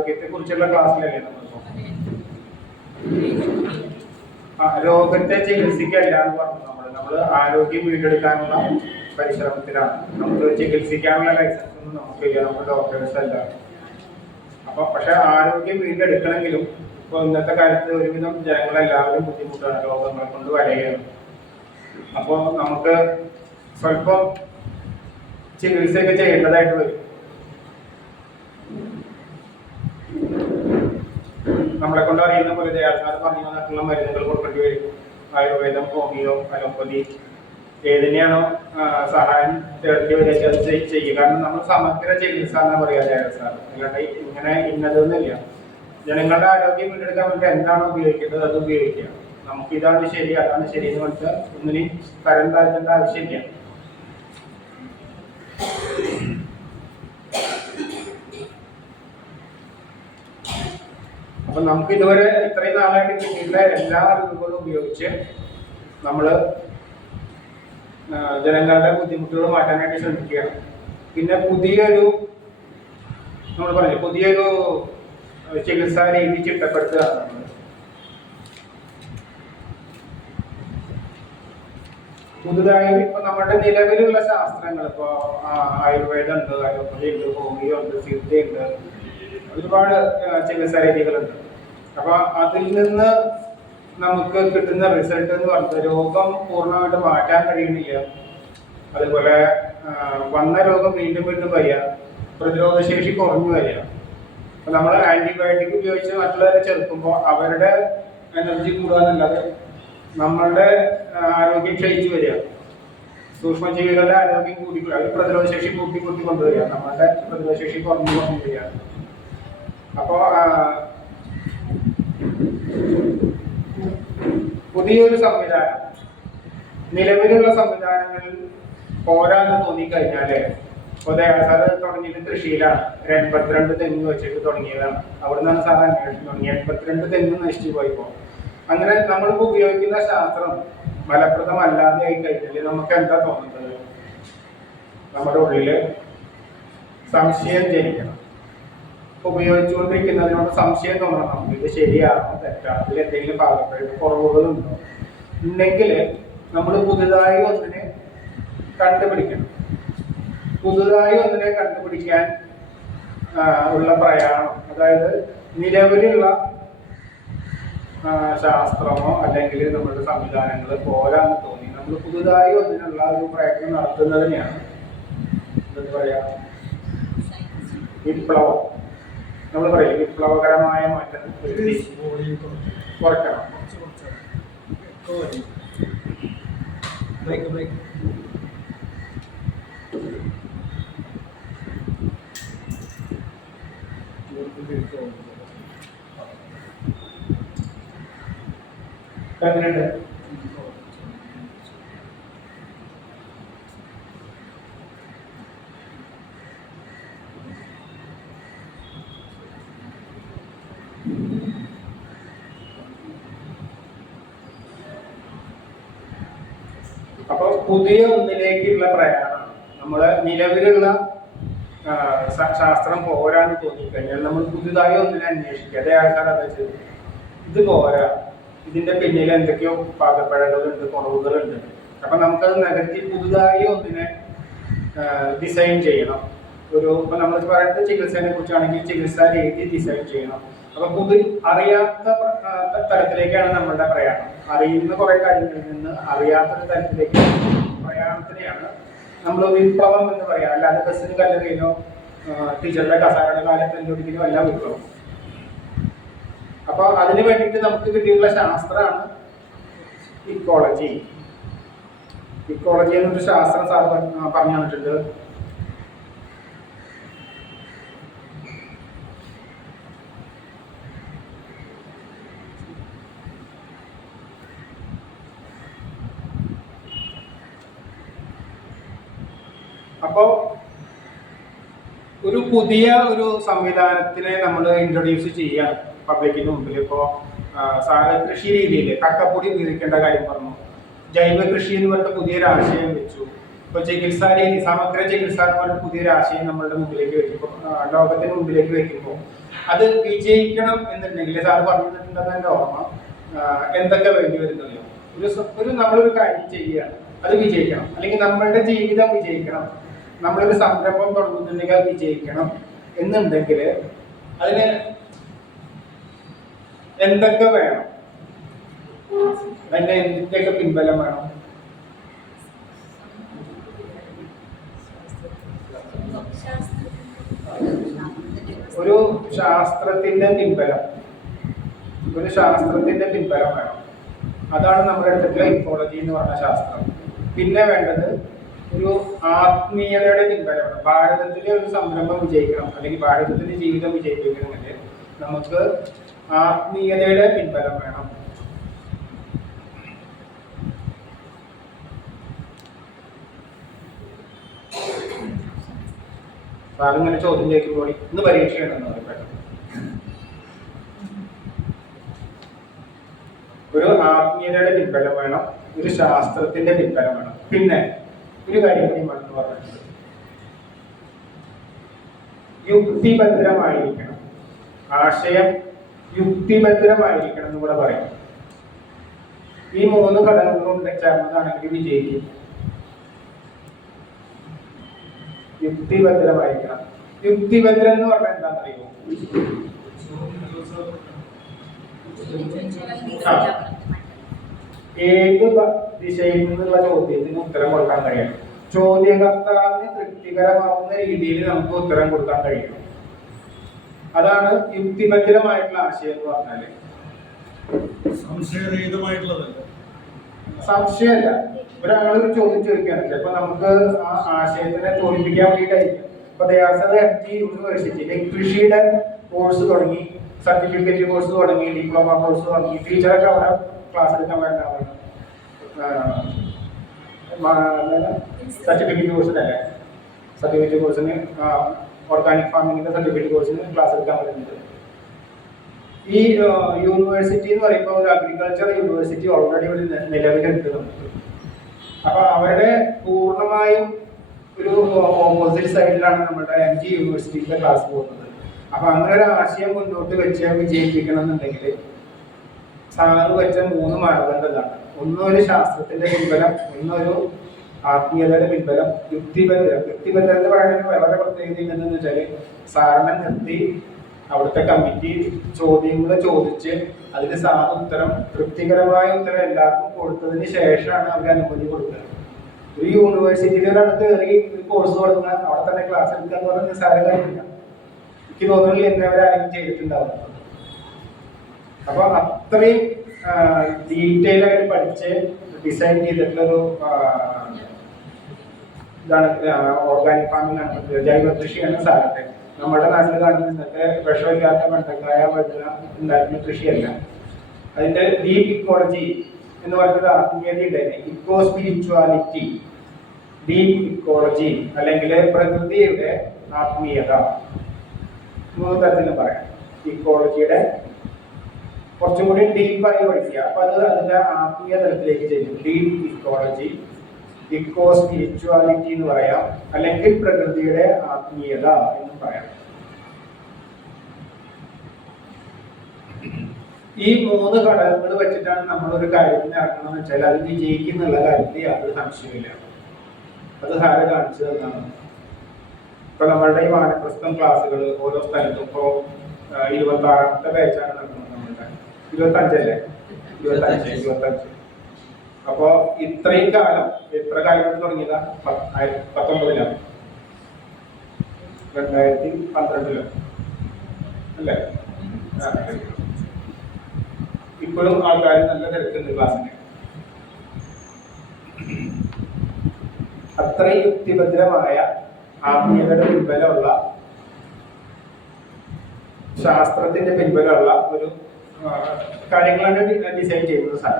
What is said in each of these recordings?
ആരോഗ്യത്തെ കുറിച്ചുള്ള ക്ലാസ്സിലല്ലേ നമ്മളിപ്പോ രോഗത്തെ ചികിത്സിക്കല്ല എന്ന് പറഞ്ഞു. നമ്മൾ ആരോഗ്യം വീണ്ടെടുക്കാനുള്ള പരിശ്രമത്തിലാണ്. നമുക്ക് ചികിത്സിക്കാനുള്ള ലൈസൻസ് ഒന്നും നമുക്കില്ല, നമ്മൾ ഡോക്ടേഴ്സ് അല്ല. അപ്പൊ പക്ഷെ ആരോഗ്യം വീണ്ടെടുക്കണമെങ്കിലും ഇപ്പൊ ഇന്നത്തെ കാലത്ത് ഒരുവിധം ജനങ്ങളെല്ലാവരും ബുദ്ധിമുട്ടാണ്, രോഗങ്ങളെ കൊണ്ട് വലയാണ്. അപ്പൊ നമുക്ക് സ്വല്പം ചികിത്സയൊക്കെ ചെയ്യേണ്ടതായിട്ട് വരും. നമ്മളെ കൊണ്ട് അറിയുന്ന പോലെ ദയാസാർ പറഞ്ഞു വന്നിട്ടുള്ള മരുന്നുകൾ കൊടുക്കേണ്ടി വരും. ആയുർവേദം, ഹോമിയോ, അലോപ്പതി ഏതിനെയാണോ സഹായം തേടേണ്ടി വരിക അത് ചെയ്യുക. കാരണം നമ്മൾ സമഗ്ര ചികിത്സ എന്നാ പറയാ ദയാസാർ, അല്ലാണ്ട് ഇങ്ങനെ ഇന്നതൊന്നുമില്ല. ജനങ്ങളുടെ ആരോഗ്യം വീണ്ടെടുക്കാൻ വേണ്ടി എന്താണോ ഉപയോഗിക്കേണ്ടത് അത് ഉപയോഗിക്കുക. നമുക്ക് ഇതാണ് ശരി അതാണ് ശരി എന്ന് പറഞ്ഞാൽ ഒന്നിനും തരം താഴ്ത്തേണ്ട ആവശ്യമില്ല. അപ്പൊ നമുക്ക് ഇതുവരെ ഇത്രയും നാളായിട്ട് കിട്ടിയിട്ടുള്ള എല്ലാ അറിവുകളും ഉപയോഗിച്ച് നമ്മള് ജനങ്ങളുടെ ബുദ്ധിമുട്ടുകൾ മാറ്റാനായിട്ട് ശ്രമിക്കുകയാണ്. പിന്നെ പുതിയൊരു നമ്മൾ പറഞ്ഞു പുതിയൊരു ചികിത്സാ രീതി ചിട്ടപ്പെടുത്തുക. പുതുതായി ഇപ്പൊ നമ്മുടെ നിലവിലുള്ള ശാസ്ത്രങ്ങൾ ഇപ്പൊ ആയുർവേദം ഉണ്ട്, അലോപ്പതി ഉണ്ട്, ഹോമിയോ ഉണ്ട്, സിദ്ധയുണ്ട്, ഒരുപാട് ചികിത്സാ രീതികളുണ്ട്. അപ്പൊ അതിൽ നിന്ന് നമുക്ക് കിട്ടുന്ന റിസൾട്ട് എന്ന് പറഞ്ഞാൽ രോഗം പൂർണ്ണമായിട്ട് മാറ്റാൻ കഴിയുന്നില്ല. അതുപോലെ വന്ന രോഗം വീണ്ടും വീണ്ടും വരിക, പ്രതിരോധശേഷി കുറഞ്ഞു വരിക. അപ്പൊ നമ്മൾ ആന്റിബയോട്ടിക് ഉപയോഗിച്ച് മറ്റുള്ളവരെ ചെറുക്കുമ്പോൾ അവരുടെ എനർജി കൂടുകയെന്നല്ലാതെ നമ്മളുടെ ആരോഗ്യം ക്ഷയിച്ചു വരിക. സൂക്ഷ്മജീവികളുടെ ആരോഗ്യം കൂടി അവർ പ്രതിരോധശേഷി കൂട്ടി കൊണ്ടുവരിക, നമ്മളുടെ പ്രതിരോധശേഷി കുറഞ്ഞു വരിക. അപ്പോ പുതിയൊരു സംവിധാനം നിലവിലുള്ള സംവിധാനങ്ങളിൽ പോരാന്ന് തോന്നിക്കഴിഞ്ഞാല് ഇപ്പോൾ ദയാസാർ തുടങ്ങിയത് കൃഷിയിലാണ്. 82 തെങ്ങ് വെച്ചിട്ട് തുടങ്ങിയതാണ്. അവിടെ നിന്നാണ് സാർ അന്വേഷണം തുടങ്ങി. 82 തെങ്ങ് നശിച്ചു പോയിപ്പോ. അങ്ങനെ നമ്മളിപ്പോ ഉപയോഗിക്കുന്ന ശാസ്ത്രം ഫലപ്രദമല്ലാതെ ആയി കഴിഞ്ഞാൽ നമുക്ക് എന്താ തോന്നുന്നത്? നമ്മുടെ ഉള്ളില് സംശയം ജനിക്കണം. ഉപയോഗിച്ചുകൊണ്ടിരിക്കുന്നതിനോട് സംശയം തോന്നണം. നമുക്ക് ഇത് ശരിയാണോ തെറ്റാണോ, ഇതിൽ എന്തെങ്കിലും പാകപ്പെടുന്ന കുറവുകളുണ്ടോ ഉണ്ടെങ്കിൽ നമ്മൾ പുതുതായി ഒന്നിനെ കണ്ടുപിടിക്കണം. പുതുതായി ഒന്നിനെ കണ്ടുപിടിക്കാൻ ഉള്ള പ്രയാണം, അതായത് നിലവിലുള്ള ശാസ്ത്രമോ അല്ലെങ്കിൽ നമ്മുടെ സംവിധാനങ്ങൾ പോരാന്ന് തോന്നി നമ്മൾ പുതുതായി ഒന്നിനുള്ള ഒരു പ്രയത്നം നടത്തുന്നതിനെയാണ് എന്താ പറയാ, വിപ്ലവം. നമ്മൾ പറയും വിപ്ലവകരമായ മാറ്റം കുറയ്ക്കണം. എങ്ങനെയുണ്ട്? അപ്പൊ പുതിയ ഒന്നിലേക്കുള്ള പ്രയാണം. നമ്മള് നിലവിലുള്ള ശാസ്ത്രം പോരാന്ന് തോന്നിക്കഴിഞ്ഞാൽ നമ്മൾ പുതുതായി ഒന്നിനെ അന്വേഷിക്കുക. അതേ ആൾക്കാർ അതാ ചെയ്തു, ഇത് പോരാ, ഇതിന്റെ പിന്നിൽ എന്തൊക്കെയോ പാകപ്പിഴകളുണ്ട്, കുറവുകളുണ്ട്. അപ്പൊ നമുക്കത് നികത്തി പുതുതായി ഒന്നിനെ ഡിസൈൻ ചെയ്യണം. ഇപ്പൊ നമ്മൾ പറയുന്നത് ചികിത്സയെ കുറിച്ചാണെങ്കിൽ ചികിത്സാ രീതി ഡിസൈൻ ചെയ്യണം. അപ്പൊ അറിയാത്ത തലത്തിലേക്കാണ് നമ്മളുടെ പ്രയാണം. അറിയുന്ന കുറെ കാര്യങ്ങളിൽ നിന്ന് അറിയാത്തൊരു തലത്തിലേക്ക് പ്രയാണത്തിനെയാണ് നമ്മൾ വിപ്ലവം എന്ന് പറയാം. അല്ലാതെ ബസ്സിന് കല്ലെറിയലോ ടീച്ചറുടെ കസാരയുടെ കാലം കണ്ടുപിടിക്കലോ അല്ല വിപ്ലവം. അപ്പൊ അതിന് വേണ്ടിയിട്ട് നമുക്ക് കിട്ടിയിട്ടുള്ള ശാസ്ത്രമാണ് ഇക്കോളജി. ഇക്കോളജി എന്നൊരു ശാസ്ത്രം സാർ പറഞ്ഞു തന്നിട്ടുണ്ട്. അപ്പോ ഒരു പുതിയ ഒരു സംവിധാനത്തിനെ നമ്മൾ ഇൻട്രൊഡ്യൂസ് ചെയ്യാൻ പബ്ലിക്കിന് മുമ്പിൽ. ഇപ്പോൾ സാറ് കൃഷി രീതിയിൽ കക്കപ്പൊടി ഉപയോഗിക്കേണ്ട കാര്യം പറഞ്ഞു, ജൈവ കൃഷി എന്ന് പറഞ്ഞിട്ട് പുതിയൊരു ആശയം വെച്ചു. ഇപ്പൊ ചികിത്സാ രീതി, സമഗ്ര ചികിത്സ എന്ന് പറഞ്ഞ പുതിയൊരു ആശയം നമ്മളുടെ മുമ്പിലേക്ക് വെക്കുമ്പോൾ, ലോകത്തിന് മുമ്പിലേക്ക് വെക്കുമ്പോൾ അത് വിജയിക്കണം എന്നുണ്ടെങ്കിൽ സാർ പറഞ്ഞിട്ടുണ്ടെന്ന് എൻ്റെ ഓർമ്മ, എന്തൊക്കെ വേണ്ടി വരുന്നല്ലോ, നമ്മളൊരു കാര്യം ചെയ്യുകയാണ്, അത് വിജയിക്കണം, അല്ലെങ്കിൽ നമ്മളുടെ ജീവിതം വിജയിക്കണം, നമ്മളൊരു സംരംഭം തുടങ്ങുന്നുണ്ടെങ്കിൽ അത് വിജയിക്കണം എന്നുണ്ടെങ്കിൽ അതിന് എന്തൊക്കെ വേണം, അതിന്റെ എന്തൊക്കെ പിൻബലം വേണം? ഒരു ശാസ്ത്രത്തിന്റെ പിൻബലം, വേണം. അതാണ് നമ്മുടെ അടുത്തുള്ള ഇക്കോളജി എന്ന് പറഞ്ഞ ശാസ്ത്രം. പിന്നെ വേണ്ടത് ഒരു ആത്മീയതയുടെ പിൻബലമാണ്. ഭാരതത്തിലെ ഒരു സംരംഭം വിജയിക്കണം, അല്ലെങ്കിൽ ഭാരതത്തിന്റെ ജീവിതം വിജയിപ്പിക്കണമെങ്കിൽ നമുക്ക് ആത്മീയതയുടെ പിൻബലം വേണം. സാറിങ്ങനെ ചോദ്യം ചോദിക്കുമ്പോൾ ഇന്ന് പരീക്ഷയുണ്ടെന്ന് പറയപ്പെട്ടു. ഒരു ആത്മീയതയുടെ പിൻബലം വേണം, ഒരു ശാസ്ത്രത്തിന്റെ പിൻബലം വേണം. പിന്നെ ഒരു കാര്യം കൂടി മറന്നു പറഞ്ഞിട്ടുണ്ട്, യുക്തിഭദ്രമായിരിക്കണം. ആശയം യുക്തിഭദ്രമായിരിക്കണം എന്ന് കൂടെ പറയാം. ഈ 3 ഘടകങ്ങളും ചേർന്നതാണെങ്കിൽ വിജയിക്കും. യുക്തിഭദ്രമായിരിക്കണം. യുക്തിഭദ്രം എന്ന് പറഞ്ഞാൽ എന്താണെന്നറിയോ? ഏത് ദിശയിൽ നിന്നുള്ള ചോദ്യത്തിന് ഉത്തരം കൊടുക്കാൻ കഴിയണം. ചോദ്യകർത്താവിന് തൃപ്തികരമാവുന്ന രീതിയിൽ നമുക്ക് ഉത്തരം കൊടുക്കാൻ കഴിയണം. അതാണ് യുക്തിഭദ്രമായിട്ടുള്ള ആശയം എന്ന് പറഞ്ഞാല്. സംശയമല്ല, ഒരാളൊരു ചോദ്യം ചോദിക്കുകയാണ്, ചിലപ്പോൾ നമുക്ക് ആ ആശയത്തിനെ തോൽപ്പിക്കാൻ വേണ്ടിയിട്ടായിരിക്കും. ഇപ്പൊ ദയാസർ MG യൂണിവേഴ്സിറ്റിയിലെ കൃഷിയുടെ കോഴ്സ് തുടങ്ങി, സർട്ടിഫിക്കറ്റ് കോഴ്സ് തുടങ്ങി, ഡിപ്ലോമ കോഴ്സ് തുടങ്ങി, ടീച്ചറൊക്കെ അവിടെ ക്ലാസ് എടുക്കാൻ വേണ്ടാവും. സർട്ടിഫിക്കറ്റ് കോഴ്സിനല്ലേ, സർട്ടിഫിക്കറ്റ് കോഴ്സിന് ഓർഗാനിക് ഫാമിങ്ങിന്റെ സർട്ടിഫിക്കറ്റ് കോഴ്സിന് ക്ലാസ് എടുക്കാൻ വരുന്നത്. ഈ യൂണിവേഴ്സിറ്റി എന്ന് പറയുമ്പോൾ ഒരു അഗ്രികൾച്ചർ യൂണിവേഴ്സിറ്റി ഓൾറെഡി ഒരു നിലവിലുണ്ട് നമുക്ക്. അപ്പൊ അവരുടെ പൂർണ്ണമായും ഒരു ഓപ്പോസിറ്റ് സൈഡിലാണ് നമ്മുടെ MG യൂണിവേഴ്സിറ്റിയിലെ ക്ലാസ് പോകുന്നത്. അപ്പൊ അങ്ങനെ ഒരു ആശയം മുന്നോട്ട് വെച്ച് വിജയിപ്പിക്കണം എന്നുണ്ടെങ്കിൽ സാറ് വെച്ച 3 മാനദണ്ഡങ്ങളാണ്. ഒന്നൊരു ശാസ്ത്രത്തിന്റെ പിൻബലം, ഒന്നൊരു ആത്മീയതയുടെ പിൻബലം, യുക്തിഭദ്രം എന്ന് പറയുന്നത് വളരെ പ്രത്യേകത എന്താണെന്ന് വെച്ചാല് സാറിനെ നിർത്തി അവിടുത്തെ കമ്മിറ്റി ചോദ്യങ്ങൾ ചോദിച്ച് അതിന് സാർ ഉത്തരം, തൃപ്തികരമായ ഉത്തരം എല്ലാവർക്കും കൊടുത്തതിന് ശേഷമാണ് അവർ അനുമതി കൊടുക്കുന്നത്. ഒരു യൂണിവേഴ്സിറ്റിയിൽ ഒരാൾ കയറി ഒരു കോഴ്സ് കൊടുക്കുക, അവിടെ തന്നെ ക്ലാസ് എടുക്കുക എന്ന് പറഞ്ഞാൽ നിസ്സാര കാര്യമില്ല. എനിക്ക് തോന്നുന്നില്ല എന്നവരാരെങ്കിലും ചെയ്തിട്ടുണ്ടാവും. അപ്പൊ അത്രയും ഡീറ്റെയിൽ ആയിട്ട് പഠിച്ച് ഡിസൈൻ ചെയ്തിട്ടുള്ളൊരു ഇതാണ് ഓർഗാനിക് ഫാമിംഗ് ആണ്, ജൈവ കൃഷിയാണ് സാറിന്റെ. നമ്മുടെ നാട്ടിൽ കാണുന്ന ഇന്നത്തെ വിഷമില്ലാത്ത വെണ്ടക്കായ വഴുതന ഉണ്ടാക്കുന്ന കൃഷിയല്ല. അതിന്റെ ഡീപ് ഇക്കോളജി എന്ന് പറഞ്ഞൊരു ആത്മീയത ഉണ്ടായിരുന്നു. ഇക്കോ സ്പിരിച്വാലിറ്റി, ഡീപ് ഇക്കോളജി അല്ലെങ്കിൽ പ്രകൃതിയുടെ ആത്മീയത, 3 തരത്തിലും പറയാം. ഇക്കോളജിയുടെ കുറച്ചും കൂടി ഡീപ്പായി പഠിക്കുക. അപ്പൊ അത് അതിന്റെ ആത്മീയ തലത്തിലേക്ക് ചെയ്യും. ഡീപ് ഇക്കോളജി, ഇക്കോ സ്പിരിച്വാലിറ്റി എന്ന് പറയാം, അല്ലെങ്കിൽ പ്രകൃതിയുടെ ആത്മീയത എന്ന് പറയാം. ഈ 3 ഘടകങ്ങൾ വെച്ചിട്ടാണ് നമ്മളൊരു കാര്യത്തിന് ഇറങ്ങണമെന്ന് വെച്ചാൽ അത് വിജയിക്കുന്നുള്ള കാര്യത്തിൽ യാതൊരു സംശയമില്ല. അത് സാറ് കാണിച്ചു തന്നാണ്. ഇപ്പൊ നമ്മളുടെ ഈ വാനപ്രസ്ഥം ക്ലാസ്സുകൾ ഓരോ സ്ഥലത്തും ഇപ്പോ 26ാമത്തെ ബാച്ചാണ് നടക്കുന്നത്. നമ്മളുടെ 25 അല്ലേ, 25. അപ്പോ ഇത്രയും കാലം, എത്ര കാലം തുടങ്ങിയതാ? 19-ലാണ്, 2012-ലോ അല്ലേ? ഇപ്പോഴും ആൾക്കാർ നല്ല തിരക്കുണ്ട് ക്ലാസ്സിന്. അത്രയും യുക്തിഭദ്രമായ ആത്മീയതയുടെ പിൻബലമുള്ള, ശാസ്ത്രത്തിന്റെ പിൻബലമുള്ള ഒരു കാര്യങ്ങളാണ് ഡിസൈൻ ചെയ്യുന്നത് സാർ.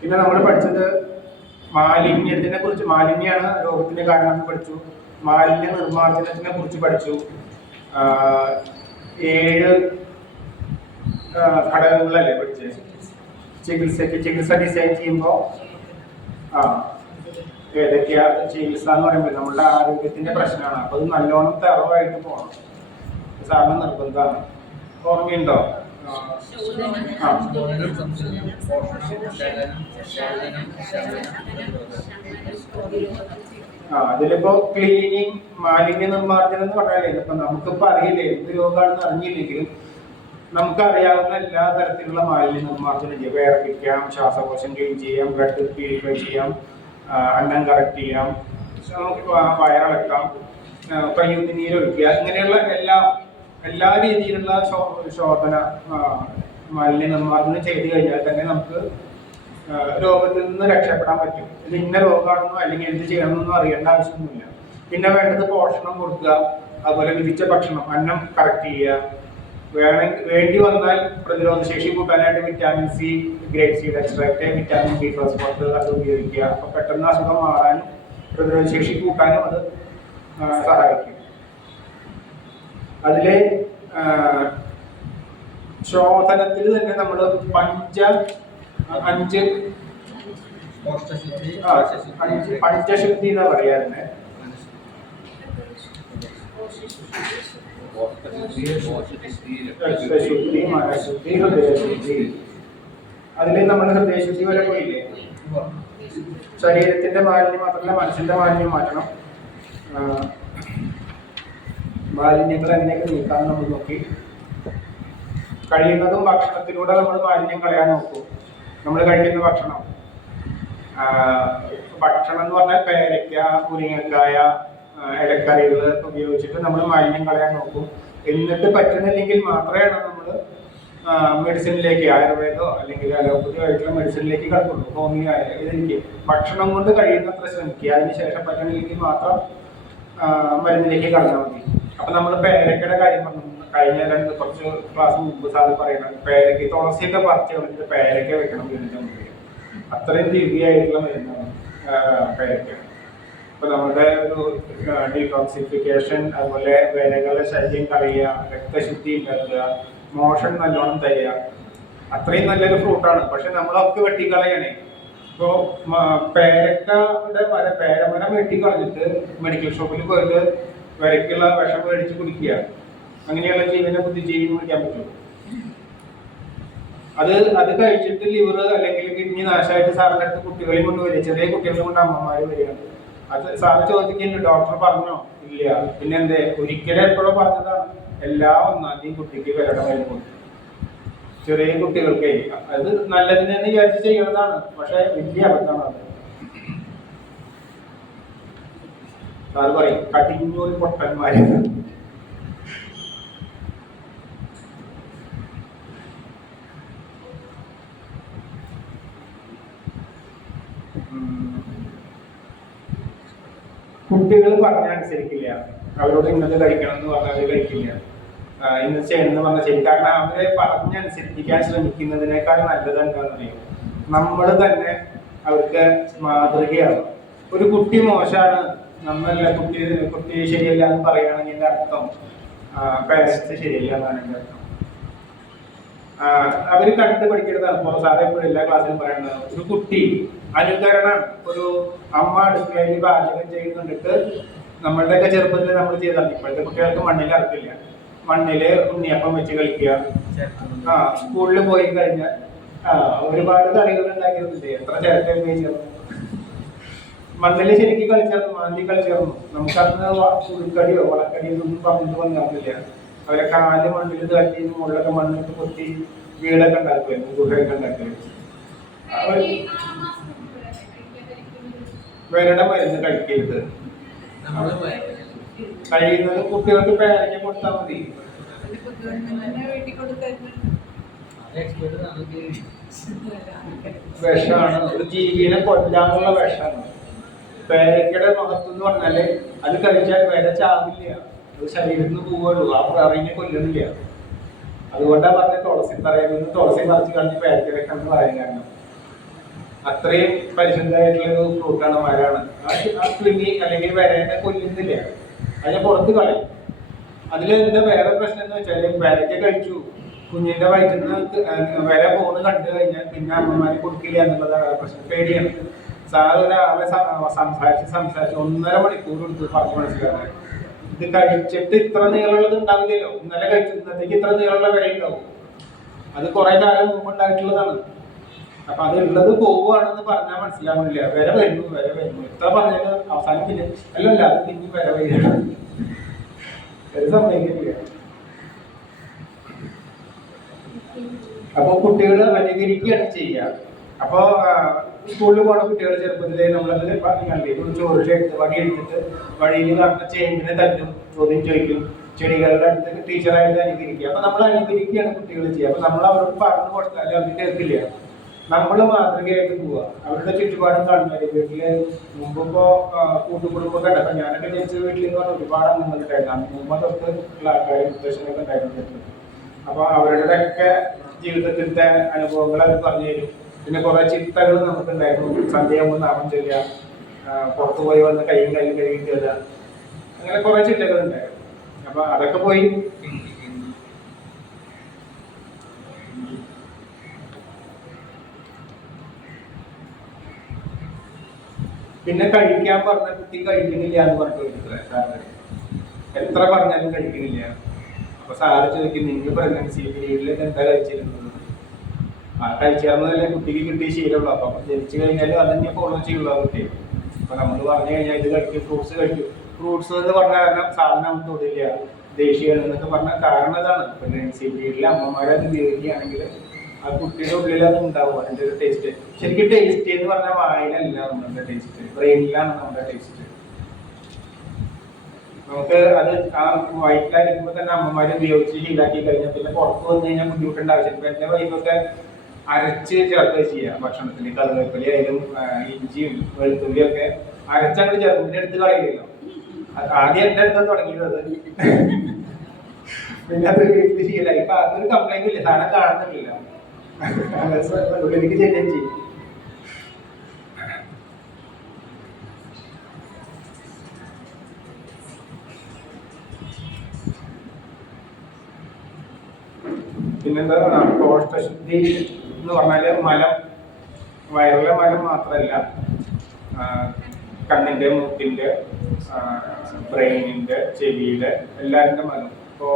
പിന്നെ നമ്മൾ പഠിച്ചത് മാലിന്യത്തിനെ കുറിച്ച്, മാലിന്യമാണ് രോഗത്തിന് കാരണം പഠിച്ചു. മാലിന്യ നിർമ്മാർജ്ജനത്തിനെ കുറിച്ച് പഠിച്ചു. 7 ഘടകങ്ങളല്ലേ പഠിച്ചത്? ചികിത്സ ഡിസൈൻ ചെയ്യുമ്പോൾ ഏതൊക്കെയാ ചികിത്സ എന്ന് പറയുമ്പോൾ നമ്മുടെ ആരോഗ്യത്തിന്റെ പ്രശ്നമാണ്. അപ്പൊ അത് നല്ലോണം തെറവായിട്ട് പോകണം. സാറിന് നിർബന്ധമാണ്. ഓർമ്മയുണ്ടോ? അതിലിപ്പോ ക്ലീനിങ്, മാലിന്യ നിർമ്മാർജ്ജനം എന്ന് പറഞ്ഞാലേ ഇപ്പൊ നമുക്കിപ്പോ അറിയില്ലേ എന്ത് രോഗമാണെന്ന് അറിഞ്ഞില്ലെങ്കിലും നമുക്കറിയാവുന്ന എല്ലാ തരത്തിലുള്ള മാലിന്യ നിർമ്മാർജ്ജനം ചെയ്യാം. വേർപ്പിക്കാം, ശ്വാസകോശം ക്ലീൻ ചെയ്യാം, ബ്ലഡ് പ്യൂരിഫൈ ചെയ്യാം, അന്നം കറക്റ്റ് ചെയ്യാം, നമുക്ക് വയറിളക്കാം, കയ്യൂന്നി നീരൊഴിക്കുക, ഇങ്ങനെയുള്ള എല്ലാ രീതിയിലുള്ള ശോധന മാലിന്യ നിർമ്മാർജ്ജനം ചെയ്തു കഴിഞ്ഞാൽ തന്നെ നമുക്ക് രോഗത്തിൽ നിന്ന് രക്ഷപ്പെടാൻ പറ്റും. ഇത് ഇന്ന രോഗമാണെന്നോ അല്ലെങ്കിൽ എന്ത് ചെയ്യണമെന്നോ അറിയേണ്ട ആവശ്യമൊന്നുമില്ല. പിന്നെ വേണ്ടത് പോഷണം കൊടുക്കുക, അതുപോലെ വിധിച്ച ഭക്ഷണം, അന്നം കറക്റ്റ് ചെയ്യുക. വേണ്ടി വന്നാൽ പ്രതിരോധ ശേഷി കൂട്ടാനായിട്ട് vitamin C, grape seed extract, vitamin B transport അത് ഉപയോഗിക്കുക. അപ്പൊ പെട്ടെന്ന് അസുഖം മാറാനും പ്രതിരോധ ശേഷി കൂട്ടാനും അത് സഹായിക്കും. അതിലെ ശോധനത്തിൽ തന്നെ നമ്മൾ പഞ്ചശുദ്ധി എന്നാ പറയാറുണ്ട്. ശുദ്ധി, മനഃശുദ്ധി, ഹൃദയശുദ്ധി. അതിൽ നമ്മൾ ഹൃദയശുദ്ധി വരെ പോയില്ലേ? ശരീരത്തിന്റെ മാലിന്യം മാത്രമല്ല മനസ്സിന്റെ മാലിന്യം മാറ്റണം. മാലിന്യങ്ങൾ എങ്ങനെയൊക്കെ നീക്കാൻ നമ്മൾ നോക്കി. കഴിയുന്നതും ഭക്ഷണത്തിലൂടെ നമ്മൾ മാലിന്യം കളയാൻ നോക്കും. നമ്മൾ കഴിക്കുന്ന ഭക്ഷണം എന്ന് പറഞ്ഞാൽ പേരയ്ക്ക, മുരിങ്ങക്കായ, ഇലക്കറികൾ ഉപയോഗിച്ചിട്ട് നമ്മൾ മാലിന്യം കളയാൻ നോക്കും. എന്നിട്ട് പറ്റുന്നില്ലെങ്കിൽ മാത്രമേ നമ്മൾ മെഡിസിനിലേക്ക്, ആയുർവേദമോ അല്ലെങ്കിൽ അലോപ്പതി ആയിട്ടുള്ള മെഡിസിനിലേക്ക് കിടക്കുള്ളൂ. ഹോമിയോ ഇതിലേക്ക് ഭക്ഷണം കൊണ്ട് കഴിയുന്നത്ര ശ്രമിക്കുക. അതിനുശേഷം പറ്റണില്ലെങ്കിൽ മാത്രം മരുന്നിലേക്ക് കടന്നാൽ മതി. അപ്പൊ നമ്മൾ പേരക്കയുടെ കാര്യം പറഞ്ഞു. കഴിഞ്ഞ കുറച്ച് ക്ലാസ് മുമ്പ് സാറ് പറയണം, പേരയ്ക്ക് തുളസിയൊക്കെ പറിച്ച് കളഞ്ഞിട്ട് പേരയ്ക്ക വെക്കണം വീടിന്റെ മുമ്പിൽ. അത്രയും ദിവ്യമായിട്ടുള്ള മരുന്നാണ് പേരയ്ക്ക. ഇപ്പൊ നമ്മുടെ ഒരു ഡീടോക്സിഫിക്കേഷൻ, അതുപോലെ വേലകളുടെ ശല്യം കളയുക, രക്തശുദ്ധി ഉണ്ടാക്കുക, മോഷൻ നല്ലോണം തരിക, അത്രയും നല്ലൊരു ഫ്രൂട്ടാണ്. പക്ഷെ നമ്മളൊക്കെ വെട്ടിക്കളയണേ. ഇപ്പോ പേരക്കയുടെ പേരമരം വെട്ടിക്കളഞ്ഞിട്ട് മെഡിക്കൽ ഷോപ്പിൽ പോയിട്ട് വരയ്ക്കുള്ള വിഷം മേടിച്ച് കുടിക്കുക, അങ്ങനെയുള്ള ജീവനെ ബുദ്ധിജീവി കുടിക്കാൻ പറ്റും. അത് കഴിച്ചിട്ട് ലിവർ അല്ലെങ്കിൽ കിഡ്നി നാശമായിട്ട് സാറിന്റെ അടുത്ത് കുട്ടികളെയും കൊണ്ട് വരിക, ചെറിയ കുട്ടികളെ കൊണ്ട് അമ്മമാര് വരികയാണ്. അത് സാറ് ചോദിക്കുന്നുണ്ട്, ഡോക്ടർ പറഞ്ഞോ? ഇല്ല. പിന്നെ എന്തേ? ഒരിക്കലും എപ്പോഴും പറഞ്ഞതാണ്, എല്ലാ 1-ാം തീയതി കുട്ടിക്ക് വിരട മരുന്ന് കൊടുക്കും. ചെറിയ കുട്ടികൾക്ക് അത് നല്ലതിനെന്ന് വിചാരിച്ച് ചെയ്യണതാണ്. പക്ഷെ വലിയ അബദ്ധമാണ് അത്. സാറ് പറയും കടിഞ്ഞൂൽ പൊട്ടന്മാര്. കുട്ടികൾ പറഞ്ഞനുസരിക്കില്ല. അവരോട് ഇന്നത് കഴിക്കണം എന്ന് പറഞ്ഞാൽ കഴിക്കില്ല, ഇന്നത് ചെയ്യണം എന്ന് പറഞ്ഞാൽ ശരി. കാരണം അവരെ പറഞ്ഞനുസരിപ്പിക്കാൻ ശ്രമിക്കുന്നതിനേക്കാൾ നല്ലത് എന്താണെന്നറിയോ? നമ്മൾ തന്നെ അവർക്ക് മാതൃകയാണ്. ഒരു കുട്ടി മോശമാണ്, നമ്മളല്ല കുട്ടി ശരിയല്ല എന്ന് പറയുകയാണെങ്കിൽ അർത്ഥം പേരൻസ് ശരിയല്ല എന്നാണ് എൻ്റെ അർത്ഥം. അവര് കണ്ടു പഠിക്കേണ്ടതാണ്. ഇപ്പോൾ സാറേ എപ്പോഴും എല്ലാ ക്ലാസ്സിലും പറയുന്നത്, ഒരു കുട്ടി അനുകരണം. ഒരു അമ്മ അടുക്കളയിൽ പാചകം ചെയ്യുന്നുണ്ടിട്ട് നമ്മളുടെയൊക്കെ ചെറുപ്പത്തിൽ നമ്മൾ ചെയ്താണ്. ഇപ്പോഴത്തെ കുട്ടികൾക്ക് മണ്ണിൽ ഇറക്കില്ല. മണ്ണില് ഉണ്ണിയപ്പം വെച്ച് കളിക്കുക. സ്കൂളിൽ പോയി കഴിഞ്ഞാൽ ഒരുപാട് കളികൾ ഉണ്ടാക്കിയിരുന്നില്ലേ? എത്ര ചിരട്ട ഉപയോഗിച്ചിരുന്നു. മണ്ണില് ശരിക്കും കളിച്ചിരുന്നു, മാന്തി കളിച്ചിരുന്നു. നമുക്കന്ന് ഉൾക്കടിയോ വളക്കടിയോ ഒന്നും പറഞ്ഞിട്ട് വന്നില്ല. അവരെ കാല് മണ്ണിൽ തട്ടി മുകളിലൊക്കെ മണ്ണിട്ട് കൊത്തി വീടൊക്കെ ഉണ്ടാക്കുമായിരുന്നു, ഗുഹയൊക്കെ ഉണ്ടാക്കുമായിരുന്നു. വേറെ മരുന്ന് കഴിക്കരുത്. കഴിയുന്നത് കുട്ടികൾക്ക് പേരയ്ക്ക കൊടുത്താൽ മതി. വിഷമാണ്, ഒരു ജീവിനെ കൊല്ലാനുള്ള വിഷമാണ്. പേരയ്ക്കയുടെ മഹത്വം എന്ന് പറഞ്ഞാല് അത് കഴിച്ചാൽ വില ചാവില്ല, അത് ശരീരത്തിൽ നിന്ന് പോവുള്ളൂ, ആ പ്രാവിനെ കൊല്ലുന്നില്ല. അതുകൊണ്ടാണ് പറഞ്ഞ തുളസി പറയുന്നത്, തുളസി പറിച്ച് കളഞ്ഞ് പേരയ്ക്ക വെക്കണം എന്ന് പറയാൻ കാരണം അത്രയും പരിശുദ്ധമായിട്ടുള്ളൊരു ഫ്രൂട്ടാണ് മരമാണ്. ആ കൃമി അല്ലെങ്കിൽ വരേനെ കൊല്ലുന്നില്ല, അതിനെ പുറത്ത് കളയും. അതിലെന്താ വേറെ പ്രശ്നം എന്ന് വെച്ചാൽ വരയ്ക്ക് കഴിച്ചു കുഞ്ഞിന്റെ വയറ്റിൽ നിന്ന് വര പോകുന്നത് കണ്ടു കഴിഞ്ഞാൽ പിന്നെ അമ്മമാര് കൊടുക്കില്ല എന്നുള്ളതാണ് വേറെ പ്രശ്നം. പേടിയാണ്. സാറ് ഒരാളെ സംസാരിച്ച് 1.5 മണിക്കൂർ എടുത്ത് പറഞ്ഞു മനസ്സിലാക്കാൻ. ഇത് കഴിച്ചിട്ട് ഇത്ര നീളമുള്ളത് ഉണ്ടാവില്ലല്ലോ. ഇന്നലെ കഴിച്ചു, ഇന്നത്തേക്ക് ഇത്ര നീളമുള്ള വര ഉണ്ടാവും. അത് കുറെ കാലം മുമ്പ് ഉണ്ടായിട്ടുള്ളതാണ്. അപ്പൊ അത് ഉള്ളത് പോവുകയാണെന്ന് പറഞ്ഞാൽ മനസ്സിലാവുന്നില്ല. വര വരുന്നു എത്ര പറഞ്ഞാൽ അവസാനം പിന്നെ അല്ലല്ല അത് പിന്നെ വര വരികയാണ്. സംഭവിക്കില്ല. അപ്പൊ കുട്ടികൾ അനുകരിക്കുകയാണ് ചെയ്യുക. അപ്പൊ സ്കൂളിൽ പോണ കുട്ടികൾ ചെറുപ്പത്തിലെ നമ്മളത് പറഞ്ഞാലേ ചോറിന്റെ അടുത്ത് വടി എടുത്തിട്ട് വഴിയിൽ നടന്ന ചേമ്പിനെ തല്ലും, ചോദ്യം ചോദിക്കും, ചെടികളുടെ അടുത്ത് ടീച്ചറായിട്ട് അനുകരിക്കുക. അപ്പൊ നമ്മൾ അനുകരിക്കുകയാണ് കുട്ടികൾ ചെയ്യുക. അപ്പൊ നമ്മൾ അവരോട് പറഞ്ഞു കൊടുത്താൽ അവർ കേൾക്കില്ല. നമ്മൾ മാതൃകയായിട്ട് പോവുക. അവരുടെ ചുറ്റുപാടും കാണുന്നത് വീട്ടില് മുമ്പിപ്പോ കൂട്ടുകുടുംബം കണ്ടപ്പോ ഞാനൊക്കെ ജനിച്ച വീട്ടിൽ എന്ന് പറഞ്ഞാൽ ഒരുപാട് അംഗങ്ങൾ ഉണ്ടായിരുന്നു. മുമ്പ് തൊട്ട് ഉള്ള ആൾക്കാർ മുത്തശ്ശനൊക്കെ ഉണ്ടായിരുന്നു. അപ്പൊ അവരുടെയൊക്കെ ജീവിതത്തിലത്തെ അനുഭവങ്ങൾ അവർ പറഞ്ഞു തരും. പിന്നെ കുറെ ചിട്ടകൾ നമുക്കുണ്ടായിരുന്നു. സന്ധ്യയാകുമ്പോൾ നാമം ചെല്ലുക, പുറത്തു പോയി വന്ന് കൈയും കഴുകി കയറുക, അങ്ങനെ കുറെ ചിട്ടകൾ ഉണ്ടായിരുന്നു. അപ്പൊ അതൊക്കെ പോയി പിന്നെ കഴിക്കാൻ പറഞ്ഞ കുട്ടി കഴിക്കുന്നില്ല എന്ന് പറഞ്ഞിട്ട് എത്ര പറഞ്ഞാലും കഴിക്കുന്നില്ല. അപ്പൊ സാറ് ചോദിക്കും, നിങ്ങൾ പ്രഗ്നൻസി പീരീഡിൽ എന്താ കഴിച്ചിരുന്നത്? ആ കഴിച്ചേർന്നതല്ലേ കുട്ടിക്ക് കിട്ടിയ ശീലമുള്ളൂ. അപ്പൊ ജനിച്ചു കഴിഞ്ഞാലും അത് തന്നെ ഫോളോ ചെയ്യുള്ളൂ ആ കുട്ടി. അപ്പൊ നമ്മൾ പറഞ്ഞു കഴിഞ്ഞാൽ ഇത് കഴിക്കും, ഫ്രൂട്ട്സ് കഴിക്കും. ഫ്രൂട്ട്സ് എന്ന് പറഞ്ഞ കാരണം സാധനം തൊടില്ല, ദേഷ്യം എന്നൊക്കെ പറഞ്ഞ കാരണം അതാണ്. പ്രഗ്നൻസി പീരീഡിൽ അമ്മമാരത് ഉപയോഗിക്കുകയാണെങ്കിൽ ആ കുട്ടിയുടെ ഉള്ളിൽ അത് ഉണ്ടാവും, അതിന്റെ ഒരു ടേസ്റ്റ്. ശരിക്കും ടേസ്റ്റ് എന്ന് പറഞ്ഞാൽ വായിലല്ല നമ്മുടെ ടേസ്റ്റ്, ബ്രെയിനിലാണ് നമ്മുടെ ടേസ്റ്റ്. നമുക്ക് അത് ആ വയറ്റിലായിരിക്കുമ്പോൾ തന്നെ അമ്മമാര് ഉപയോഗിച്ച് ശീലാക്കി കഴിഞ്ഞാൽ പിന്നെ പുറത്ത് വന്നു കഴിഞ്ഞാൽ ബുദ്ധിമുട്ടേണ്ട ആവശ്യം. എന്റെ വൈഫൊക്കെ അരച്ച് ചേർക്കുക ചെയ്യുക ഭക്ഷണത്തിൽ. കറിവേപ്പില ആയാലും ഇഞ്ചിയും വെളുത്തുള്ളിയും ഒക്കെ അരച്ചങ്ങോട്ട് ചേർക്കുന്നതിന് എടുത്ത് കളയില്ലല്ലോ. ആദ്യം എന്റെ അടുത്ത് തുടങ്ങിയത്. പിന്നെ അത് വീട്ടിൽ ശീലമായി. ഇപ്പൊ അതൊരു കംപ്ലൈന്റ് ഇല്ല, സാധനം കാണുന്നില്ല, ഉള്ളിലേക്ക് ചെല്ലുകയും ചെയ്യും. പിന്നെന്താ കോഷ്ടശുദ്ധി എന്ന് പറഞ്ഞാല് മലം, വയറിലെ മലം മാത്രമല്ല, കണ്ണിന്റെ, മൂക്കിന്റെ, ബ്രെയിനിന്റെ, ചെവിയുടെ എല്ലാവരുടെ മലം. ഇപ്പോ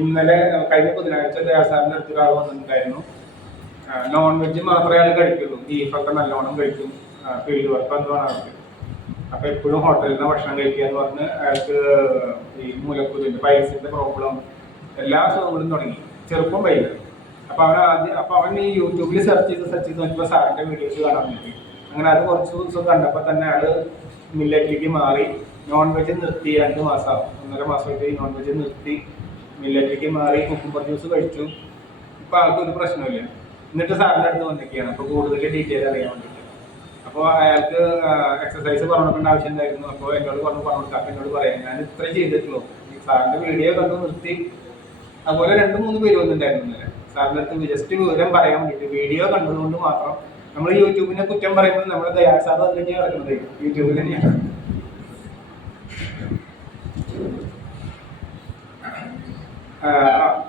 ഇന്നലെ കഴിഞ്ഞ ബുധനാഴ്ച ദേവസാറിന്റെ അടുത്ത് ഒരാൾ വന്നിട്ടുണ്ടായിരുന്നു. നോൺ വെജ് മാത്രമേ അയാൾ കഴിക്കുള്ളൂ, ബീഫൊക്കെ നല്ലോണം കഴിക്കും, ഫീൽഡ് വർക്ക് എന്താണ് അവർക്ക്. അപ്പൊ എപ്പോഴും ഹോട്ടലിൽ നിന്ന് ഭക്ഷണം കഴിക്കുക എന്ന് പറഞ്ഞ് അയാൾക്ക് ഈ മൂലക്കുരുവിന്റെ പൈൽസിന്റെ പ്രോബ്ലം എല്ലാ അസുഖങ്ങളും തുടങ്ങി ചെറുപ്പം പയ്യൽ. അപ്പൊ അവൻ ഈ യൂട്യൂബിൽ സെർച്ച് ചെയ്ത് നോക്കിയപ്പോൾ സാറിന്റെ വീഡിയോസ് കാണാൻ പറ്റി. അങ്ങനെ അത് കുറച്ച് ദിവസം കണ്ടപ്പോൾ തന്നെ ആള് മില്ലറ്റിലേക്ക് മാറി, നോൺ വെജ് നിർത്തി. 2 മാസം 1.5 മാസമായിട്ട് നോൺ വെജ് നിർത്തി, മില്ലറ്റിലേക്ക് മാറി, കുക്കുംബർ ജ്യൂസ് കഴിച്ചു. ഇപ്പൊ ആൾക്കൊരു പ്രശ്നമില്ല. എന്നിട്ട് സാറിന്റെ അടുത്ത് വന്നിരിക്കുകയാണ് അപ്പൊ കൂടുതൽ ഡീറ്റെയിൽ അറിയാൻ വേണ്ടിയിട്ട്. അപ്പോൾ അയാൾക്ക് എക്സസൈസ് പറഞ്ഞു കൊടുക്കേണ്ട ആവശ്യം ഉണ്ടായിരുന്നു. അപ്പോൾ എന്നോട് പറഞ്ഞു കൊടുക്കാം. അപ്പൊ എന്നോട് പറയാം, ഞാൻ ഇത്ര ചെയ്തിട്ടുള്ളൂ. സാറിന്റെ വീഡിയോ കണ്ടു നിർത്തി. അതുപോലെ 2-3 പേര് വന്നിട്ടുണ്ടായിരുന്നു സാറിന്റെ അടുത്ത് ജസ്റ്റ് വിവരം പറയാൻ വേണ്ടിയിട്ട്. വീഡിയോ കണ്ടതുകൊണ്ട് മാത്രം. നമ്മൾ യൂട്യൂബിനെ കുറ്റം പറയുമ്പോൾ നമ്മുടെ ദയാൽ സാർ അത് തന്നെയാണ് നടക്കുന്നത്, യൂട്യൂബിൽ തന്നെയാണ്.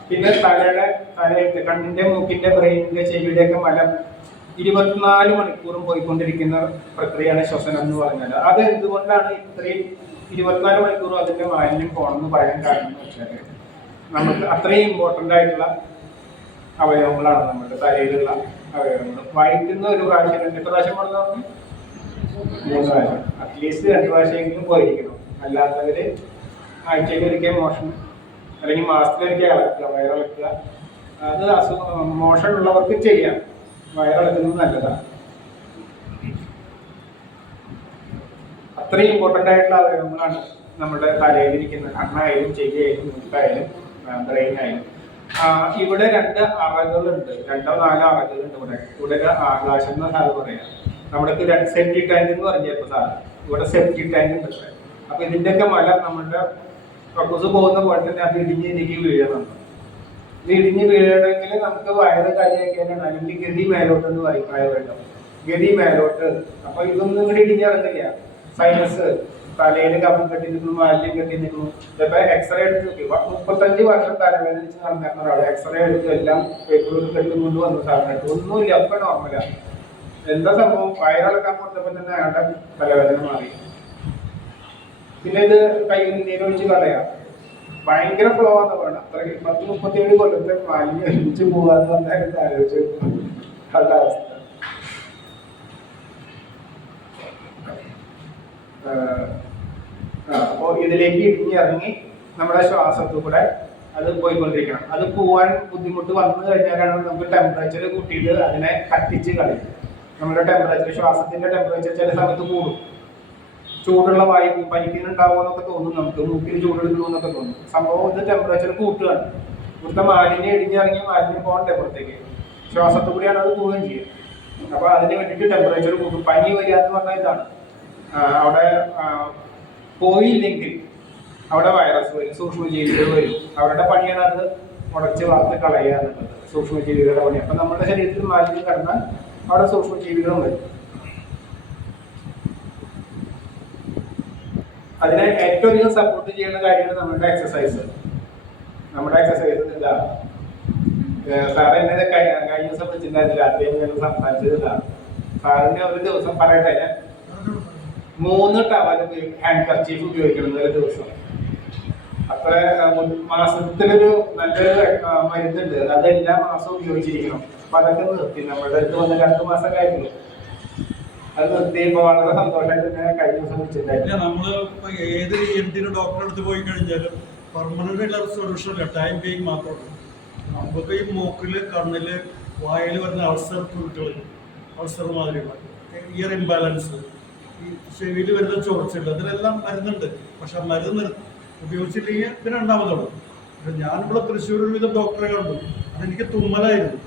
പിന്നെ തലയുടെ, കണ്ണിന്റെ, മൂക്കിന്റെ, ബ്രെയിനിന്റെ, ചെവിയുടെ ഒക്കെ മലം 24 മണിക്കൂറും പോയിക്കൊണ്ടിരിക്കുന്ന പ്രക്രിയയാണ് ശ്വസനം എന്ന് പറഞ്ഞാൽ. അത് എന്തുകൊണ്ടാണ് ഇത്രയും 24 മണിക്കൂറും അതിന്റെ മാലിന്യം പോകണമെന്ന് പറയാൻ കാരണം എന്ന് വെച്ചാൽ, നമുക്ക് അത്രയും ഇമ്പോർട്ടൻ്റ് ആയിട്ടുള്ള അവയവങ്ങളാണ് നമ്മുടെ തലയിലുള്ള അവയവങ്ങൾ. വയറ്റുന്ന ഒരു പ്രാവശ്യം 2 പ്രാവശ്യം പോകണമെന്ന് പറഞ്ഞു, 3 പ്രാവശ്യം അറ്റ്ലീസ്റ്റ് 2 പ്രാവശ്യമെങ്കിലും പോയിരിക്കണം. അല്ലാത്തവര് ആഴ്ചയിൽ ഒരിക്കൽ മോഷൻ അല്ലെങ്കിൽ മാസത്തിലൊരിക്കൽ ഇളക്കുക, വയറിളക്കുക. അത് മോഷൻ ഉള്ളവർക്ക് ചെയ്യാം, വയറിളക്കുന്നത് നല്ലതാണ്. അത്രയും ഇമ്പോർട്ടൻ്റ് ആയിട്ടുള്ള അവയവങ്ങളാണ് നമ്മുടെ തലയിലിരിക്കുന്ന. കണ്ണായാലും ചെവിയായാലും മൂക്കായാലും ബ്രെയിനായാലും. ഇവിടെ 2 അറകളുണ്ട്, 2-4 അറകളുണ്ട്. ഇവിടെ ആകാശം എന്ന സാറ് പറയാം. നമ്മുടെ സെപ്റ്റി ടാങ്ക് എന്ന് പറഞ്ഞപ്പോ സാറ് ഇവിടെ സെപ്റ്റി ടാങ്ക് ഉണ്ട്. അപ്പൊ ഇതിന്റെയൊക്കെ മലം നമ്മുടെ കക്കൂസ് പോകുന്ന പോലെ തന്നെ അത് ഇടിഞ്ഞ് വീഴണം. ഇത് ഇടിഞ്ഞ് വീഴണമെങ്കിൽ നമുക്ക് വയറ് കാര്യമാക്കാനാണ്, അല്ലെങ്കിൽ ഗതി മേലോട്ടെന്ന് പറയും വയറുവേണ്ടം. ഗതി മേലോട്ട്. അപ്പൊ ഇതൊന്നും കൂടി ഇടിഞ്ഞിറങ്ങില്ല. സൈനസ് തലയിൽ കഫം കെട്ടി നിൽക്കുന്നു, മാലിന്യം കെട്ടി നിൽക്കുന്നു. ഇതൊക്കെ എക്സ്റേ എടുത്ത് നോക്കി 35 വർഷം തലവേദനിച്ച് നടന്നിരുന്ന ഒരാൾ എക്സ്റേ എടുത്ത് എല്ലാം പേപ്പറുകൾ കെട്ടുകൊണ്ട് വന്നു സാറിനടുത്ത്. ഒന്നുമില്ല, ഒക്കെ നോർമലാണ്. എന്താ സംഭവം? വയറിളക്കാൻ കൊടുത്തപ്പോൾ തന്നെ അയാളുടെ തലവേദന മാറി. പിന്നെ ഇത് കയ്യിൽ നീരൊഴിച്ച് കളയാം. ഭയങ്കര ഫ്ലോ ആണ് വേണം. അത്രയ്ക്ക് 37 കൊല്ലത്തെ മാലിന്യം ഒഴിച്ച് പോകാന്ന് പറഞ്ഞാൽ ആലോചിച്ച് ഉള്ള അവസ്ഥ. അപ്പോൾ ഇതിലേക്ക് ഇടിഞ്ഞിറങ്ങി നമ്മുടെ ശ്വാസത്തിൽ കൂടെ അത് പോയിക്കൊണ്ടിരിക്കണം. അത് പോവാൻ ബുദ്ധിമുട്ട് വന്നു കഴിഞ്ഞാലാണ് നമുക്ക് ടെമ്പറേച്ചർ കൂട്ടിയിട്ട് അതിനെ കത്തിച്ച് കളയും. നമ്മുടെ ടെമ്പറേച്ചർ, ശ്വാസത്തിന്റെ ടെമ്പറേച്ചർ ചില സമയത്ത് കൂടും. ചൂടുള്ള വായു പനിക്കുന്നുണ്ടാവുമെന്നൊക്കെ തോന്നും, നമുക്ക് മൂക്കിൽ ചൂടെടുക്കണമെന്നൊക്കെ തോന്നും. സംഭവം ഇത് ടെമ്പറേച്ചർ കൂട്ടുകയാണ്. ഇവിടുത്തെ മാലിന്യം ഇടിഞ്ഞിറങ്ങി മാലിന്യം പോകണ്ടേ പുറത്തേക്ക്, ശ്വാസത്തിൽ കൂടിയാണ് അത് പോവുകയും ചെയ്യുക. അപ്പൊ അതിന് വേണ്ടിയിട്ട് ടെമ്പറേച്ചർ കൂട്ടും. പനി വരിക എന്ന് പറഞ്ഞാൽ ഇതാണ്. അവിടെ പോയില്ലെങ്കിൽ അവിടെ വൈറസ് വരും, സൂക്ഷ്മജീവികൾ വരും. അവരുടെ പണിയാണ് അത് ഉടച്ച് വാർത്ത് കളയുക എന്നുള്ളത്, സൂക്ഷ്മജീവികളുടെ പണി. അപ്പൊ നമ്മുടെ ശരീരത്തിൽ മാലിന്യം കടന്നാൽ അവിടെ സൂക്ഷ്മജീവികളും വരും. അതിനെ ഏറ്റവും അധികം സപ്പോർട്ട് ചെയ്യുന്ന കാര്യമാണ് നമ്മുടെ എക്സസൈസ്. നമ്മുടെ എക്സസൈസ് ഇതാണ്. സാറ് എന്നെ കഴിഞ്ഞ ദിവസം വിളിച്ചിട്ടുണ്ടായിരുന്നില്ല, അദ്ദേഹം ഞങ്ങൾ സംസാരിച്ചതാണ്. സാറിന് ഒരു ദിവസം പറയട്ടെ, 3 ടവൽ ഹാൻഡ് കർച്ചീഫ് ഉപയോഗിക്കണം ഒരു ദിവസം. അത്ര മാസത്തിലൊരു നല്ലൊരു മരുന്നുണ്ട്, അത് എല്ലാ മാസവും ഉപയോഗിച്ചിരിക്കണം. അപ്പൊ അതൊക്കെ നിർത്തി. നമ്മുടെ അടുത്ത് വന്ന് 2 മാസം കഴിഞ്ഞു. അത് നിർത്തിയപ്പോ വളരെ സന്തോഷമായിട്ട് തന്നെ കഴിഞ്ഞ ദിവസം വിളിച്ചിട്ടുണ്ടായിരുന്നു. നമ്മള് ഏത് എന്തിനും ഡോക്ടറെ അടുത്ത് പോയി കഴിഞ്ഞാലും പെർമനന്റ് ഉള്ള സൊല്യൂഷൻ ഇല്ല, ടൈം ബീങ് മാത്രമേ. നമുക്ക് ഈ മൂക്കില്, കണ്ണില്, വായിൽ വരുന്ന അൾസർ തുരുട്ടുകൾ, അൾസർ മാതിരിയുള്ള ഇയർ ഇംബാലൻസ്, ഈ ചെവിയിൽ വരുന്ന ചൊറിച്ചിൽ, അതിലെല്ലാം മരുന്നുണ്ട്. പക്ഷെ മരുന്ന് ഉപയോഗിച്ചില്ലെങ്കിൽ പിന്നെ രണ്ടാമതുള്ളൂ. ഞാനിവിടെ തൃശ്ശൂർ ഒരുവിധം ഡോക്ടറെ കണ്ടു. അതെനിക്ക് തുമ്മലായിരുന്നു.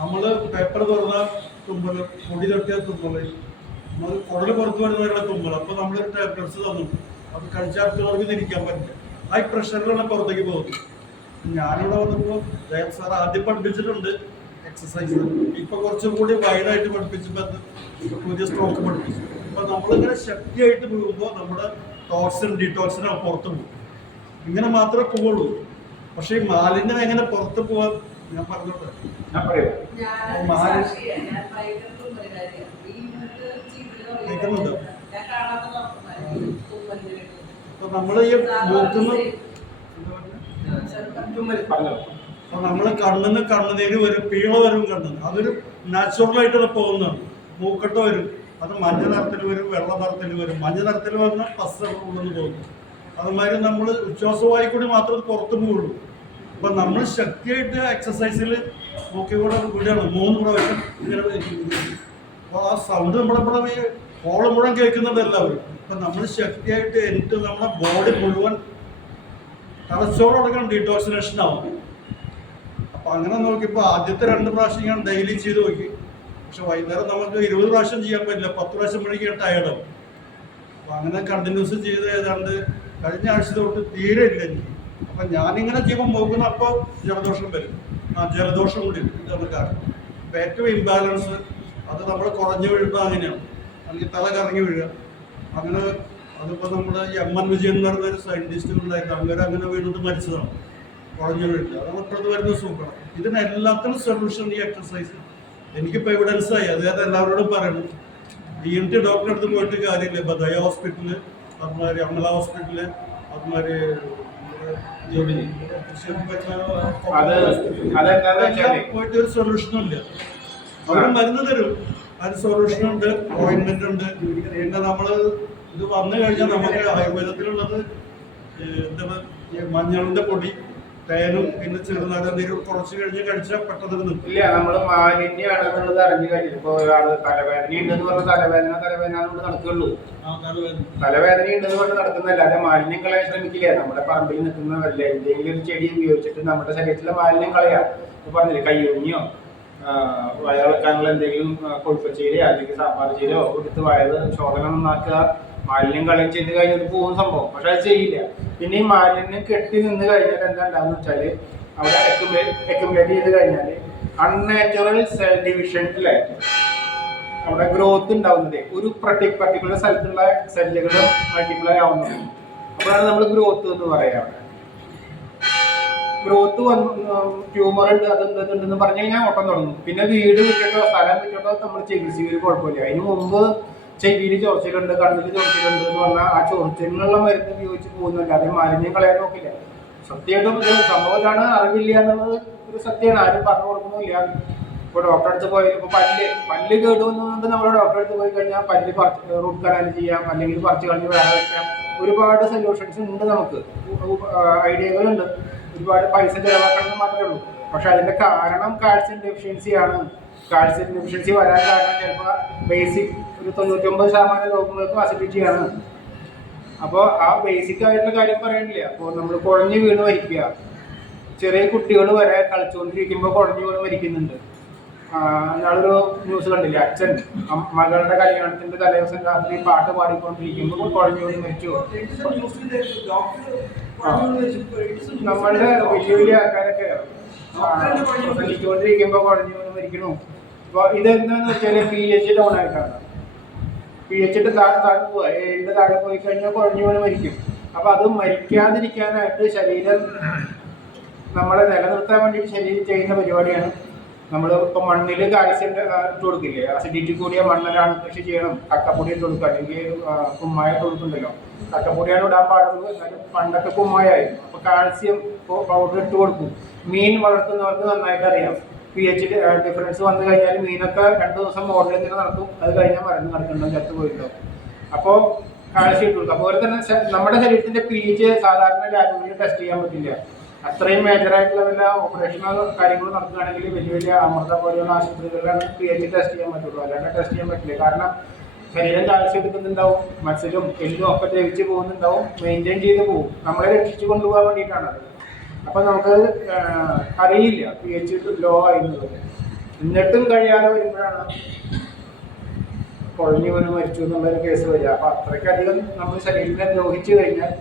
നമ്മൾ പേപ്പർ തുറന്നാൽ തുമ്മൽ, പൊടി തട്ടിയാൽ തുമ്മൽ, നമ്മൾ കുടല് പുറത്ത് വരുന്നവരുടെ തുമ്മൽ. അപ്പോൾ നമ്മളൊരു ടാബ്ലറ്റ്സ് തന്നു, അത് കഴിച്ചാൽ ഇരിക്കാൻ പറ്റില്ല. ഹൈ പ്രഷറിലാണ് പുറത്തേക്ക് പോകുന്നത്. ഞാനിവിടെ വന്നപ്പോൾ സാർ ആദ്യം പഠിപ്പിച്ചിട്ടുണ്ട് എക്സസൈസ്. ഇപ്പൊ കുറച്ചും കൂടി വൈഡായിട്ട് പഠിപ്പിച്ചപ്പോൾ പുതിയ സ്ട്രോക്ക് പഠിപ്പിച്ചു. അപ്പൊ നമ്മളിങ്ങനെ ശക്തിയായിട്ട് പോകുമ്പോൾ നമ്മുടെ ടോക്സിൻ ഡിറ്റോക്സിനാണ് പുറത്ത് പോകും. ഇങ്ങനെ മാത്രമേ പോവുള്ളൂ. പക്ഷെ ഈ മാലിന്യം എങ്ങനെ പുറത്ത് പോവാൻ ഞാൻ പറഞ്ഞോട്ടെ. കേൾക്കുന്നുണ്ടോ? അപ്പൊ നമ്മള് ഈ മൂക്കുന്ന നമ്മള് കണ്ണിന് കണ്ണുനീര് വരും, പീള വരും കണ്ണിന്. അതൊരു നാച്ചുറലായിട്ട് പോകുന്നതാണ്. മൂക്കട്ട വരും, അത് മഞ്ഞ നിറത്തിൽ വരും, വെള്ള നിറത്തിൽ വരും. മഞ്ഞ നിറത്തിൽ വന്നാൽ പസ് ഉള്ളെന്ന് പോകുന്നു. അതുമാതിരി നമ്മൾ ഉച്ഛ്വാസമായി കൂടി മാത്രമേ പുറത്തു പോവുള്ളൂ. അപ്പൊ നമ്മൾ ശക്തിയായിട്ട് എക്സസൈസിൽ നോക്കിക്കൂടെ കൂടിയാണ് 3 പ്രാവശ്യം ഇങ്ങനെ. അപ്പോൾ ആ സൗണ്ട് നമ്മുടെ ഹോള് മുഴുവൻ കേൾക്കുന്നുണ്ട് എല്ലാവരും. അപ്പൊ നമ്മൾ ശക്തിയായിട്ട് എനിക്ക് നമ്മുടെ ബോഡി മുഴുവൻ തലച്ചോറടക്കം ഡീടോക്സിനേഷൻ ആവും. അപ്പൊ അങ്ങനെ നോക്കിയപ്പോൾ ആദ്യത്തെ 2 പ്രാവശ്യം ഞാൻ ഡെയിലി ചെയ്ത് നോക്കി. പക്ഷെ വൈകുന്നേരം നമുക്ക് 20 പ്രാവശ്യം ചെയ്യാൻ പറ്റില്ല, 10 പ്രാവശ്യം വഴിക്ക് ടയർഡാവും. അപ്പൊ അങ്ങനെ കണ്ടിന്യൂസ് ചെയ്ത് ഏതാണ്ട് കഴിഞ്ഞ ആഴ്ച തൊട്ട് തീരെ ഇല്ല എനിക്ക്. അപ്പൊ ഞാനിങ്ങനെ ചെയ്യുമ്പോൾ നോക്കുന്ന അപ്പോൾ ജലദോഷം വരും. ജലദോഷം കൂടി ഇതാണ് കാരണം. അപ്പൊ ഏറ്റവും ഇംബാലൻസ് അത് നമ്മൾ കുറഞ്ഞു വീഴുമ്പോൾ അങ്ങനെയാണ്, അല്ലെങ്കിൽ തല കറങ്ങി വീഴുക. അങ്ങനെ അതിപ്പോൾ നമ്മുടെ MN വിജയൻ എന്ന് പറയുന്ന ഒരു സയന്റിസ്റ്റ് ഉണ്ടായിരുന്നു. അങ്ങനെ വീണിട്ട് മരിച്ചതാണ്, കുറഞ്ഞു വീഴില്ല. അതാണ് ഇപ്പോഴത്തെ വരുന്ന സൂപ്പറാണ്. ഇതിനെല്ലാത്തിനും സൊല്യൂഷൻ ഈ എക്സസൈസ്. എനിക്കിപ്പോൾ എവിഡൻസ് ആയി, അതായത് എല്ലാവരോടും പറയണം. ENT ഡോക്ടറെ അടുത്ത് പോയിട്ട് കാര്യമില്ല. ഇപ്പോൾ ദയ ഹോസ്പിറ്റല്, അതുമാതിരി അമല ഹോസ്പിറ്റല്, അതുമാതിരി പോയിട്ട് ഒരു സൊല്യൂഷനും ഇല്ല. അവർ മരുന്ന് തരും, അതിന് സൊല്യൂഷനുണ്ട്, ഓയിൻമെന്റ് ഉണ്ട്. പിന്നെ നമ്മള് ഇത് വന്നു കഴിഞ്ഞാൽ നമുക്ക് ആയുർവേദത്തിലുള്ളത് എന്താണ്, മഞ്ഞളിന്റെ പൊടി, തേനും പിന്നെ ചെറുനാടൻ നീര് കുറച്ച് കഴിഞ്ഞ് കഴിച്ചാൽ പെട്ടെന്ന് നിൽക്കില്ല. നമ്മള് മാലിന്യമാണെന്നുള്ളത് അറിഞ്ഞു കഴിഞ്ഞു. ഇപ്പൊ ഒരാള് തലവേദന ഉണ്ടെന്ന് പറഞ്ഞ തലവേദന കൊണ്ട് നടക്കുള്ളൂ. തലവേദന ഉണ്ടെന്ന് പറഞ്ഞ് നടക്കുന്നല്ല, അതെ മാലിന്യം കളയാൻ ശ്രമിക്കില്ല. നമ്മുടെ പറമ്പിൽ നിൽക്കുന്ന വല്ല എന്തെങ്കിലും ഒരു ചെടി ഉപയോഗിച്ചിട്ട് നമ്മുടെ ശരീരത്തിലെ മാലിന്യം കളയാം. ഇപ്പൊ പറഞ്ഞില്ലേ, കയ്യൊഴിഞ്ഞോ വയറിളക്കാനുള്ള എന്തെങ്കിലും കൊഴുപ്പച്ചീരയോ അല്ലെങ്കിൽ സാമ്പാർ ചീരയോ എടുത്ത് വയറ് ശോധന നന്നാക്കുക, മാലിന്യം കളയും ചെയ്ത് കഴിഞ്ഞത് പോകുന്ന സംഭവം. പക്ഷെ അത് ചെയ്യില്ല. പിന്നെ ഈ മാലിന്യം കെട്ടി നിന്ന് കഴിഞ്ഞാൽ എന്താ ഉണ്ടാകുന്ന വെച്ചാല് അവിടെ അക്യുമുലേറ്റ് ചെയ്ത് കഴിഞ്ഞാൽ അൺനാച്ചുറൽ സെൽ ഡിവിഷൻ, അല്ലേ, അവിടെ ഗ്രോത്ത് ഉണ്ടാവുന്നത് ഒരു പർട്ടിക്കുലർ സ്ഥലത്തുള്ള സെല്ലുകൾ മൾട്ടിപ്ലൈ ആവുന്നത്. അപ്പോഴാണ് നമ്മൾ ഗ്രോത്ത് എന്ന് പറയാം. ഗ്രോത്ത് ട്യൂമർ ഉണ്ട് അതെന്തെന്ന് പറഞ്ഞു കഴിഞ്ഞാൽ ഓട്ടം തുടങ്ങും. പിന്നെ വീട് വിട്ടിട്ടോ സ്ഥലം വിട്ടിട്ടോ നമ്മൾ ചികിത്സിക്കൽ കുഴപ്പമില്ല. അതിന് മുമ്പ് ചെവിയിൽ ചൊറിച്ചിലുണ്ട്, കണ്ണിൽ ചൊറിച്ചിലുണ്ട് എന്ന് പറഞ്ഞാൽ ആ ചൊറിച്ചിലിനുള്ള മരുന്ന് ഉപയോഗിച്ച് പോകുന്നില്ല. അതേ മാലിന്യം കളയാൻ നോക്കില്ല. സത്യമായിട്ടും ഇത് സംഭവം ഇതാണ്, അറിവില്ല എന്നുള്ളത് ഒരു സത്യമാണ്. ആരും പറഞ്ഞു കൊടുക്കുന്നില്ല. ഇപ്പോൾ ഡോക്ടറെ അടുത്ത് പോയാൽ ഇപ്പോൾ പല്ല് കേടുവന്നുകൊണ്ട് നമ്മൾ ഡോക്ടറെ അടുത്ത് പോയി കഴിഞ്ഞാൽ പല്ല് റൂട്ട് കനാൽ ചെയ്യാം, അല്ലെങ്കിൽ പറിച്ച് കളഞ്ഞ് വേറെ വയ്ക്കാം. ഒരുപാട് സൊല്യൂഷൻസ് ഉണ്ട്, നമുക്ക് ഐഡിയകളുണ്ട്. ഒരുപാട് പൈസ ചിലവാക്കണമെന്ന് മാത്രമേ ഉള്ളൂ. പക്ഷെ അതിന്റെ കാരണം കാൽസ്യം ഡെഫിഷ്യൻസിയാണ്. കാൽസ്യം ഡെഫിഷ്യൻസി വരാൻ കാരണം ചിലപ്പോൾ ബേസിക് ഒരു 99% രോഗങ്ങൾക്കും അസിഡിറ്റിയാണ്. അപ്പോൾ ആ ബേസിക് ആയിട്ടുള്ള കാര്യം പറയണില്ല. അപ്പോൾ നമ്മൾ കുഴഞ്ഞു വീണ് മരിക്കുക, ചെറിയ കുട്ടികൾ വരെ കളിച്ചുകൊണ്ടിരിക്കുമ്പോൾ കുഴഞ്ഞു വീണ് മരിക്കുന്നുണ്ട്. ഞാളൊരു ന്യൂസ് കണ്ടില്ല, അച്ഛൻ മകളുടെ കല്യാണത്തിന്റെ തലേദിവസം രാത്രി പാട്ട് പാടിക്കൊണ്ടിരിക്കുമ്പോൾ കുഴഞ്ഞു വീണ് മരിച്ചു. നമ്മളുടെ വലിയ വലിയ ആൾക്കാരൊക്കെ പ്രസംഗിച്ചുകൊണ്ടിരിക്കുമ്പോൾ കുഴഞ്ഞു വീണ് മരിക്കണു. അപ്പോൾ ഇതെന്താന്ന് വെച്ചാൽ pH ഡൗൺ ആയിട്ടാണ്. pH താഴെ പോയി കഴിഞ്ഞാൽ കുഴഞ്ഞു വീണ് മരിക്കും. അപ്പൊ അത് മരിക്കാതിരിക്കാനായിട്ട് ശരീരം നമ്മളെ നിലനിർത്താൻ വേണ്ടിയിട്ട് ശരീരം ചെയ്യുന്ന പരിപാടിയാണ്. നമ്മൾ ഇപ്പൊ മണ്ണിൽ കാൽസ്യം ഇട്ട് കൊടുക്കില്ലേ, അസിഡിറ്റി കൂടിയ മണ്ണിലാണ് കൃഷി ചെയ്യണം. കക്കപ്പൊടി ഇട്ട് കൊടുക്കുക, അല്ലെങ്കിൽ കുമ്മായ ഇട്ട് കൊടുക്കുന്നുണ്ടല്ലോ. കക്കപ്പൊടിയാണ് ഇടാൻ പാടുള്ളൂ, എന്നാലും പണ്ടൊക്കെ കുമ്മായായിരുന്നു. അപ്പൊ കാൽസ്യം പൗഡർ ഇട്ട് കൊടുക്കും. മീൻ വളർത്തുന്നവർക്ക് നന്നായിട്ട് അറിയാം. pH ഡിഫറൻസ് വന്നു കഴിഞ്ഞാൽ മീനൊക്കെ 2 ദിവസം മോഡലിൽ ഇങ്ങനെ നടക്കും. അത് കഴിഞ്ഞാൽ മരുന്ന് നടക്കുന്നുണ്ടാവും, ചത്തു പോയിട്ടുണ്ടാവും. അപ്പോൾ കാൽസ്യം ഇട്ട് കൊടുക്കും. അതുപോലെ തന്നെ നമ്മുടെ ശരീരത്തിന്റെ pH സാധാരണ ലാബുകളിൽ ടെസ്റ്റ് ചെയ്യാൻ പറ്റില്ല. അത്രയും മേജറായിട്ടുള്ള വല്ല ഓപ്പറേഷനോ കാര്യങ്ങളോ നടത്തുകയാണെങ്കിൽ വലിയ വലിയ അമൃത പോലെയുള്ള ആശുപത്രികളിലാണ് pH ടെസ്റ്റ് ചെയ്യാൻ പറ്റുള്ളൂ. അല്ലാണ്ട് ടെസ്റ്റ് ചെയ്യാൻ പറ്റില്ല. കാരണം ശരീരം കാൽസ്യം എടുക്കുന്നുണ്ടാവും, മസിലും എല്ലും ഒക്കെ ദ്രവിച്ച് പോകുന്നുണ്ടാവും, മെയിൻറ്റെയിൻ ചെയ്ത് പോകും. നമ്മളെ രക്ഷിച്ചു കൊണ്ടുപോകാൻ വേണ്ടിയിട്ടാണ്. അപ്പൊ നമുക്ക് അറിയില്ല pH ലോ ആയിരുന്നത്. എന്നിട്ടും കഴിയാതെ വരുമ്പോഴാണ് കുഴഞ്ഞു വീണ് മരിച്ചു എന്നുള്ളൊരു കേസ് വരിക. അപ്പൊ അത്രയ്ക്കധികം നമ്മൾ ശരീരത്തിനെ ദ്രോഹിച്ചു കഴിഞ്ഞാൽ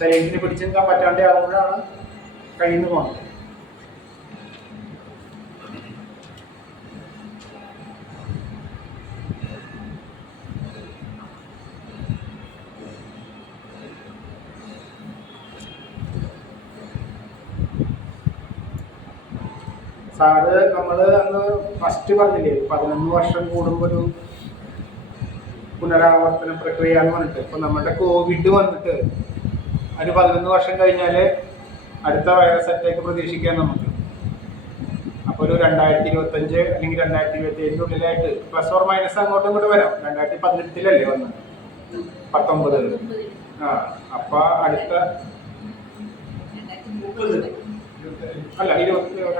ശരീരത്തിന് പിടിച്ചു നിൽക്കാൻ പറ്റാണ്ട് ആകുമ്പോഴാണ് കയ്യിൽ നിന്ന് പോകുന്നത്. സാറ് നമ്മള് അന്ന് ഫസ്റ്റ് പറഞ്ഞില്ലേ 11 വർഷം കൂടുമ്പോൾ ഒരു പുനരാവർത്തന പ്രക്രിയ എന്ന് പറഞ്ഞിട്ട്. ഇപ്പൊ നമ്മുടെ കോവിഡ് വന്നിട്ട് ഒരു 11 വർഷം കഴിഞ്ഞാല് അടുത്ത വൈറസ് അറ്റാക്ക് പ്രതീക്ഷിക്കാം നമുക്ക്. അപ്പൊ ഒരു 2025 അല്ലെങ്കിൽ 2027 ഉള്ളിലായിട്ട് പ്ലസ് ഓർ മൈനസ് അങ്ങോട്ടും ഇങ്ങോട്ട് വരാം. 2018 വന്നത്, 19 അപ്പൊ അടുത്ത അല്ല 2016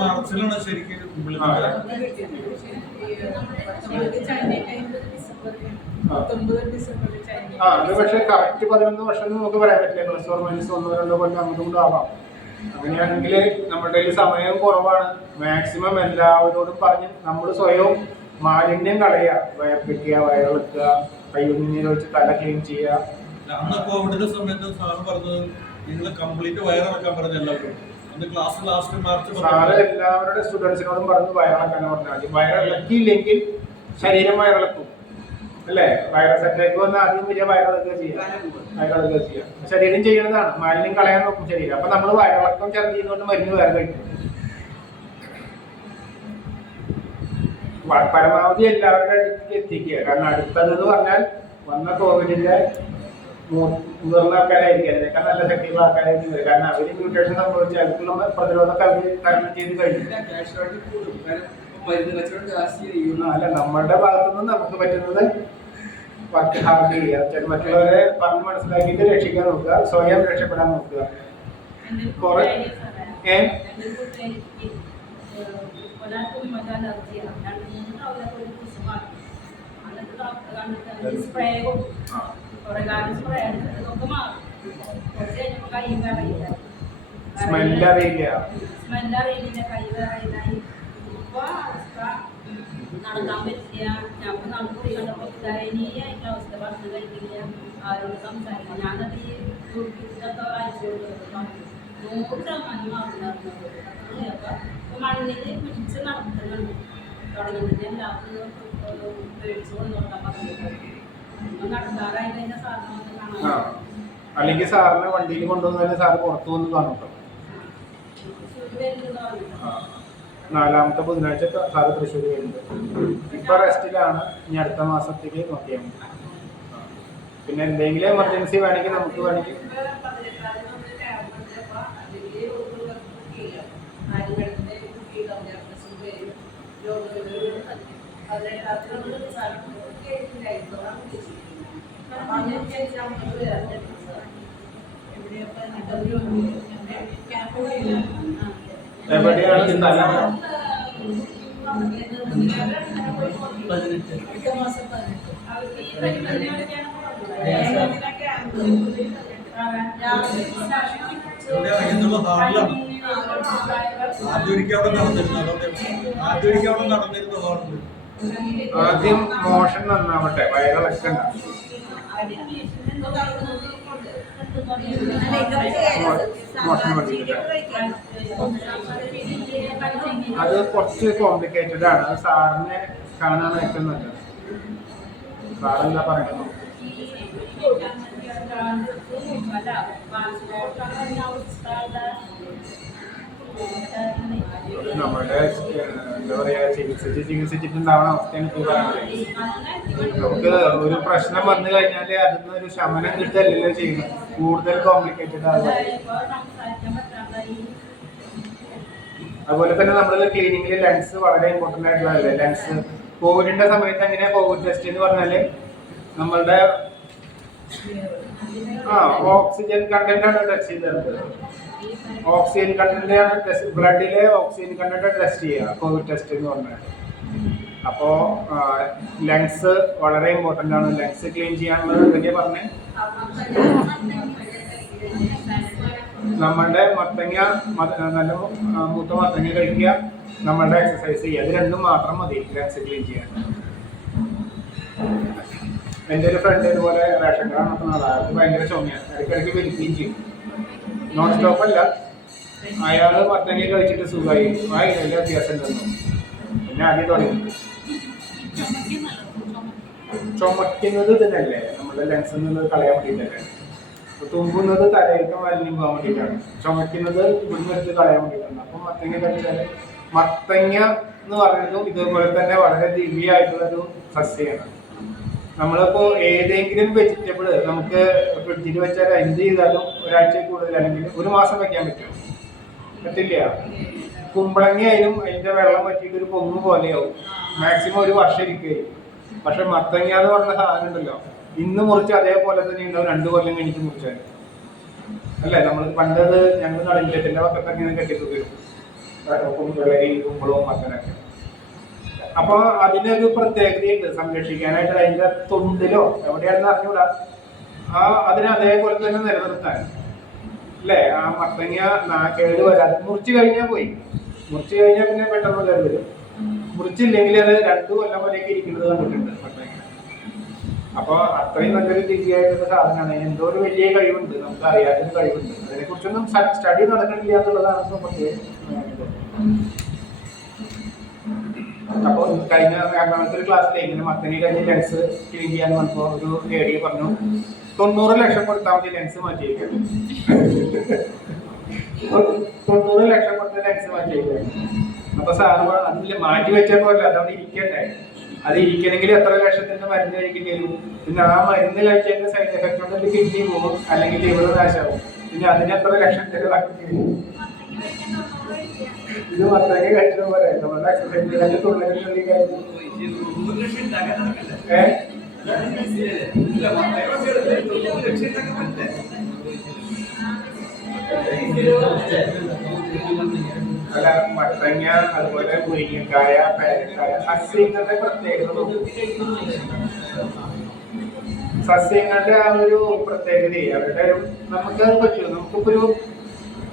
മാർച്ചിലാണ് ശരിക്കും. അത് പക്ഷെ കറക്റ്റ് 11 വർഷം നമുക്ക് പറയാൻ പറ്റില്ല. പ്ലസ് ഓർ മൈനസ് 1-2 കൊല്ലം അങ്ങോട്ടും ആവാം. അങ്ങനെയാണെങ്കിൽ നമ്മുടെ കയ്യിൽ സമയം കുറവാണ്. മാക്സിമം എല്ലാവരോടും പറഞ്ഞ് നമ്മൾ സ്വയം മാലിന്യം കളയുക, വയർപ്പിക്കുക, വയറിളക്കുക, കയ്യൊന്നിനെ വെച്ച് തല ക്ലീൻ ചെയ്യുക. അന്ന് കോവിഡിന്റെ സമയത്ത് സാറ് പറഞ്ഞത് നിങ്ങൾ കംപ്ലീറ്റ് വയറിളക്കാൻ പറഞ്ഞ എല്ലാവരും. അന്ന് ക്ലാസ് ലാസ്റ്റ് മാർച്ച് സാറ് എല്ലാവരുടെ സ്റ്റുഡൻസിനോടും പറഞ്ഞു വയറിളക്കാൻ പറഞ്ഞാൽ വയറിളക്കിയില്ലെങ്കിൽ ശരീരം വയറിളക്കും അല്ലേ? വൈറസ് അറ്റാക്ക് വന്നാൽ ആദ്യം വലിയ വയറിളക്കുക ചെയ്യാം. ശരീരം ചെയ്യണതാണ്, മാലിന്യം കളയാൻ നോക്കും ശരീരം. അപ്പൊ നമ്മൾ വയറിളക്കം ഛർദ്ദിയുന്നതുകൊണ്ട് മരുന്ന് വേറെ കഴിക്കും. പരമാവധി എല്ലാവരുടെ അടുത്തേക്ക് എത്തിക്കുക. കാരണം അടുത്തതെന്ന് പറഞ്ഞാൽ വന്ന കോവിഡിന്റെ മുതിർന്ന ആൾക്കാരായിരിക്കും, അതിനേക്കാൾ നല്ല ശക്തിയുള്ള ആൾക്കാരായിരിക്കും. കാരണം അവര് മ്യൂട്ടേഷൻ സംഭവിച്ച അവർക്കുള്ള പ്രതിരോധമൊക്കെ അവർ തരണം ചെയ്ത് കഴിഞ്ഞു. അല്ല, നമ്മളുടെ ഭാഗത്തുനിന്ന് നമുക്ക് പറ്റുന്നത് വർക്ക് ഹാർഡ് ചെയ്യുക, മറ്റുള്ളവരെ പറഞ്ഞ് മനസ്സിലാക്കിയിട്ട് രക്ഷിക്കാൻ നോക്കുക, സ്വയം രക്ഷപ്പെടാൻ നോക്കുക. കുറെ സ്മെല്ലറിയില്ല. നടക്കാൻ പറ്റില്ല. ഞങ്ങൾ നടക്കൂടി കണ്ടപ്പോൾ ദയനീയമായിട്ടുള്ള അവസ്ഥ. ഭക്ഷണം കഴിക്കില്ല, ആരോട് സംസാരിക്കില്ല. ഞാനത് ഇതൊക്കെ അയച്ചു കൊടുക്കും 100% മാറുന്നുണ്ട്. അപ്പോൾ മണ്ണിൽ പിടിച്ച് നടത്തുന്നുണ്ട് തുടങ്ങുന്നത് എല്ലാവർക്കും പേടിച്ച് കൊണ്ടുപോകാൻ പറഞ്ഞിട്ടുണ്ട്. നടക്കാറായി കഴിഞ്ഞാൽ സാറിന് കാണാൻ അല്ലെങ്കിൽ സാറിനെ വണ്ടിയിൽ കൊണ്ടുവന്നാലും സാറ് പുറത്തു വന്ന് കാണും. 4ാമത്തെ ബുധനാഴ്ച സാറ് തൃശ്ശൂർ വരുന്നുണ്ട്. ഇപ്പൊ റെസ്റ്റിലാണ്. ഇനി അടുത്ത മാസത്തേക്ക് നോക്കിയാൽ മതി. പിന്നെ എന്തെങ്കിലും എമർജൻസി വേണമെങ്കിൽ നമുക്ക് വേണമെങ്കിൽ എവിടെയാണ് സ്ഥലം? ആദ്യം മോഷൻ നന്നാവട്ടെ, വയറിളക്കണ്ട. മോഷൻ അത് കുറച്ച് കോംപ്ലിക്കേറ്റഡ് ആണ്. അത് സാറിനെ കാണാൻ ഏറ്റവും നല്ലത്. സാറെന്താ പറയുന്നത്? നമ്മുടെ എന്താ പറയാ ചികിത്സിച്ചിട്ടുണ്ടാവണ അവസ്ഥയാണ് ഇപ്പോൾ പറയുന്നത്. നമുക്ക് ഒരു പ്രശ്നം വന്നു കഴിഞ്ഞാൽ അതിന് ഒരു ശമനം കിട്ടല്ലല്ലോ ചെയ്യുന്നത്. കൂടുതൽ കോംപ്ലിക്കേറ്റഡ് ആകുക. അതുപോലെ തന്നെ നമ്മൾ ക്ലീനിങ്ങിൽ ലെൻസ് വളരെ ഇമ്പോർട്ടൻ്റ് ആയിട്ടുള്ളതല്ലേ. ലെൻസ് കോവിഡിന്റെ സമയത്ത് എങ്ങനെയാ കോവിഡ് ടെസ്റ്റ് എന്ന് പറഞ്ഞാല് നമ്മളുടെ ഓക്സിജൻ കണ്ടന്റ് ആണ് ടെസ്റ്റ് ചെയ്തത്. ഓക്സിജൻ കണ്ടന്റ് ആണ് ബ്ലഡിലെ ഓക്സിജൻ കണ്ടന്റ് ടെസ്റ്റ് ചെയ്യുക കോവിഡ് ടെസ്റ്റ് എന്ന് പറഞ്ഞാൽ. അപ്പോൾ ലങ്സ് വളരെ ഇമ്പോർട്ടൻ്റ് ആണ്. ലങ്സ് ക്ലീൻ ചെയ്യാനുള്ളത് എന്തൊക്കെയാ പറഞ്ഞേ? നമ്മളുടെ മത്തങ്ങ നല്ല മൂത്ത മത്തങ്ങ കഴിക്കുക, നമ്മളുടെ എക്സസൈസ് ചെയ്യുക. അത് രണ്ടും മാത്രം മതി ലങ്സ് ക്ലീൻ ചെയ്യാൻ. എൻ്റെ ഒരു ഫ്രണ്ട് ഇതുപോലെ റേഷൻ കാർഡ് നടത്തുന്ന ആളാണ്. അത് ഭയങ്കര ചുമയാണ്, ഇടയ്ക്കിടയ്ക്ക് വലിക്കുകയും ചെയ്യും. നോൺ സ്റ്റോപ്പ് അല്ല. അയാൾ മത്തങ്ങ കഴിച്ചിട്ട് സുഖമായി വലിയ വ്യത്യാസം ഉണ്ടെന്നു. പിന്നെ ആദ്യം തുടങ്ങി ചുമക്കുന്നത് തന്നെയല്ലേ നമ്മുടെ ലങ്സിൽ നിന്ന് കളയാൻ വേണ്ടിയിട്ടല്ലേ. തുമ്പുന്നത് തലയിലേക്ക് വലിഞ്ഞു പോകാൻ വേണ്ടിയിട്ടാണ്. ചുമക്കുന്നത് ഇവിടുന്ന് എടുത്ത് കളയാൻ വേണ്ടിയിട്ടാണ്. അപ്പം മത്തങ്ങ കഴിച്ചാൽ മത്തങ്ങ എന്ന് പറയുന്നതും ഇതുപോലെ തന്നെ വളരെ ദിവ്യമായിട്ടുള്ളൊരു സസ്യമാണ്. നമ്മളിപ്പോൾ ഏതെങ്കിലും വെജിറ്റബിൾ നമുക്ക് ഫ്രിഡ്ജിൽ വെച്ചാൽ എന്ത് ചെയ്താലും ഒരാഴ്ചയിൽ കൂടുതൽ അല്ലെങ്കിൽ ഒരു മാസം വയ്ക്കാൻ പറ്റും? പറ്റില്ല. കുമ്പളങ്ങ ആയാലും അതിൻ്റെ വെള്ളം പറ്റിയിട്ട് ഒരു പൊങ്ങ് പോലെയാവും. മാക്സിമം ഒരു വർഷം ഇരിക്കുകയും. പക്ഷെ മത്തങ്ങ എന്ന് പറഞ്ഞ സാധനം ഉണ്ടല്ലോ, ഇന്ന് മുറിച്ച് അതേപോലെ തന്നെ ഉണ്ടാവും 2 കൊല്ലം കഴിഞ്ഞിട്ട് മുറിച്ചാൽ അല്ലേ. നമ്മൾ പണ്ടത് ഞങ്ങൾ നളിഞ്ചത്തിന്റെ പക്കത്തൊക്കെ ഇങ്ങനെ കെട്ടിത്തൂക്കും കുമ്പളവും മത്തനൊക്കെ. അപ്പൊ അതിനൊരു പ്രത്യേകതയുണ്ട് സംരക്ഷിക്കാനായിട്ട്. അതിന്റെ തൊണ്ടിലോ എവിടെയാണെന്ന് അറിഞ്ഞൂടാ, അതിനെ അതേപോലെ തന്നെ നിലനിർത്താൻ അല്ലേ. ആ മത്തങ്ങ കേട് വരാതെ മുറിച്ച് കഴിഞ്ഞാൽ പോയി. മുറിച്ച് കഴിഞ്ഞാൽ പിന്നെ പെട്ടെന്ന് കേട് വരും. മുറിച്ചില്ലെങ്കിൽ അത് 2 കൊല്ലം വരെയൊക്കെ ഇരിക്കുന്നത് കണ്ടിട്ടുണ്ട് മത്തങ്ങ. അപ്പൊ അത്രയും നല്ലൊരു ദിവ്യമായിട്ടുള്ള സാധനമാണ്. എന്തോ ഒരു വലിയ കഴിവുണ്ട്, നമുക്ക് അറിയാത്തൊരു കഴിവുണ്ട്. അതിനെ കുറിച്ചൊന്നും സ്റ്റഡി നടക്കണില്ല എന്നുള്ളതാണ് നമുക്ക്. അപ്പോൾ കഴിഞ്ഞ എറണാകുളത്തെ ഒരു ക്ലാസ്സിൽ ഇങ്ങനെ മത്തങ്ങ കഴിഞ്ഞ് ലെൻസ് ക്ലീൻ ചെയ്യാൻ വന്നപ്പോൾ ഒരു ലേഡി പറഞ്ഞു 90 ലക്ഷം കൊടുത്താൽ മതി ലെൻസ് മാറ്റിയിരിക്കാൻ. 90 ലക്ഷം കൊടുത്ത ലെൻസ് മാറ്റിയിരിക്കാൻ. അപ്പൊ സാറ് അതിൽ മാറ്റി വെച്ചപ്പോൾ അതവിടെ ഇരിക്കണ്ടേ. അത് ഇരിക്കണമെങ്കിൽ എത്ര ലക്ഷത്തിന്റെ മരുന്ന് കഴിക്കേണ്ടി വരും? പിന്നെ ആ മരുന്ന് കഴിച്ചതിന്റെ സൈഡ് എഫക്ട് കൊണ്ട് കിഡ്നി പോകും, അല്ലെങ്കിൽ ലിവർ നാശമാവും. പിന്നെ അതിന് എത്ര ലക്ഷം ചെലവാക്കേണ്ടി വരും? ഇത് മത്തങ്ങ കഴിച്ചത് പോലെ നമ്മുടെ എക്സസൈസ് തുള്ളി കഴിച്ചു. അല്ല, മത്തങ്ങ അതുപോലെ മുരിങ്ങക്കായ, പേരക്കായ, സസ്യങ്ങളുടെ പ്രത്യേകത നോക്കും. സസ്യങ്ങളുടെ ആ ഒരു പ്രത്യേകത അവരുടെ നമുക്ക് പറ്റുമോ? നമുക്കിപ്പോ ഒരു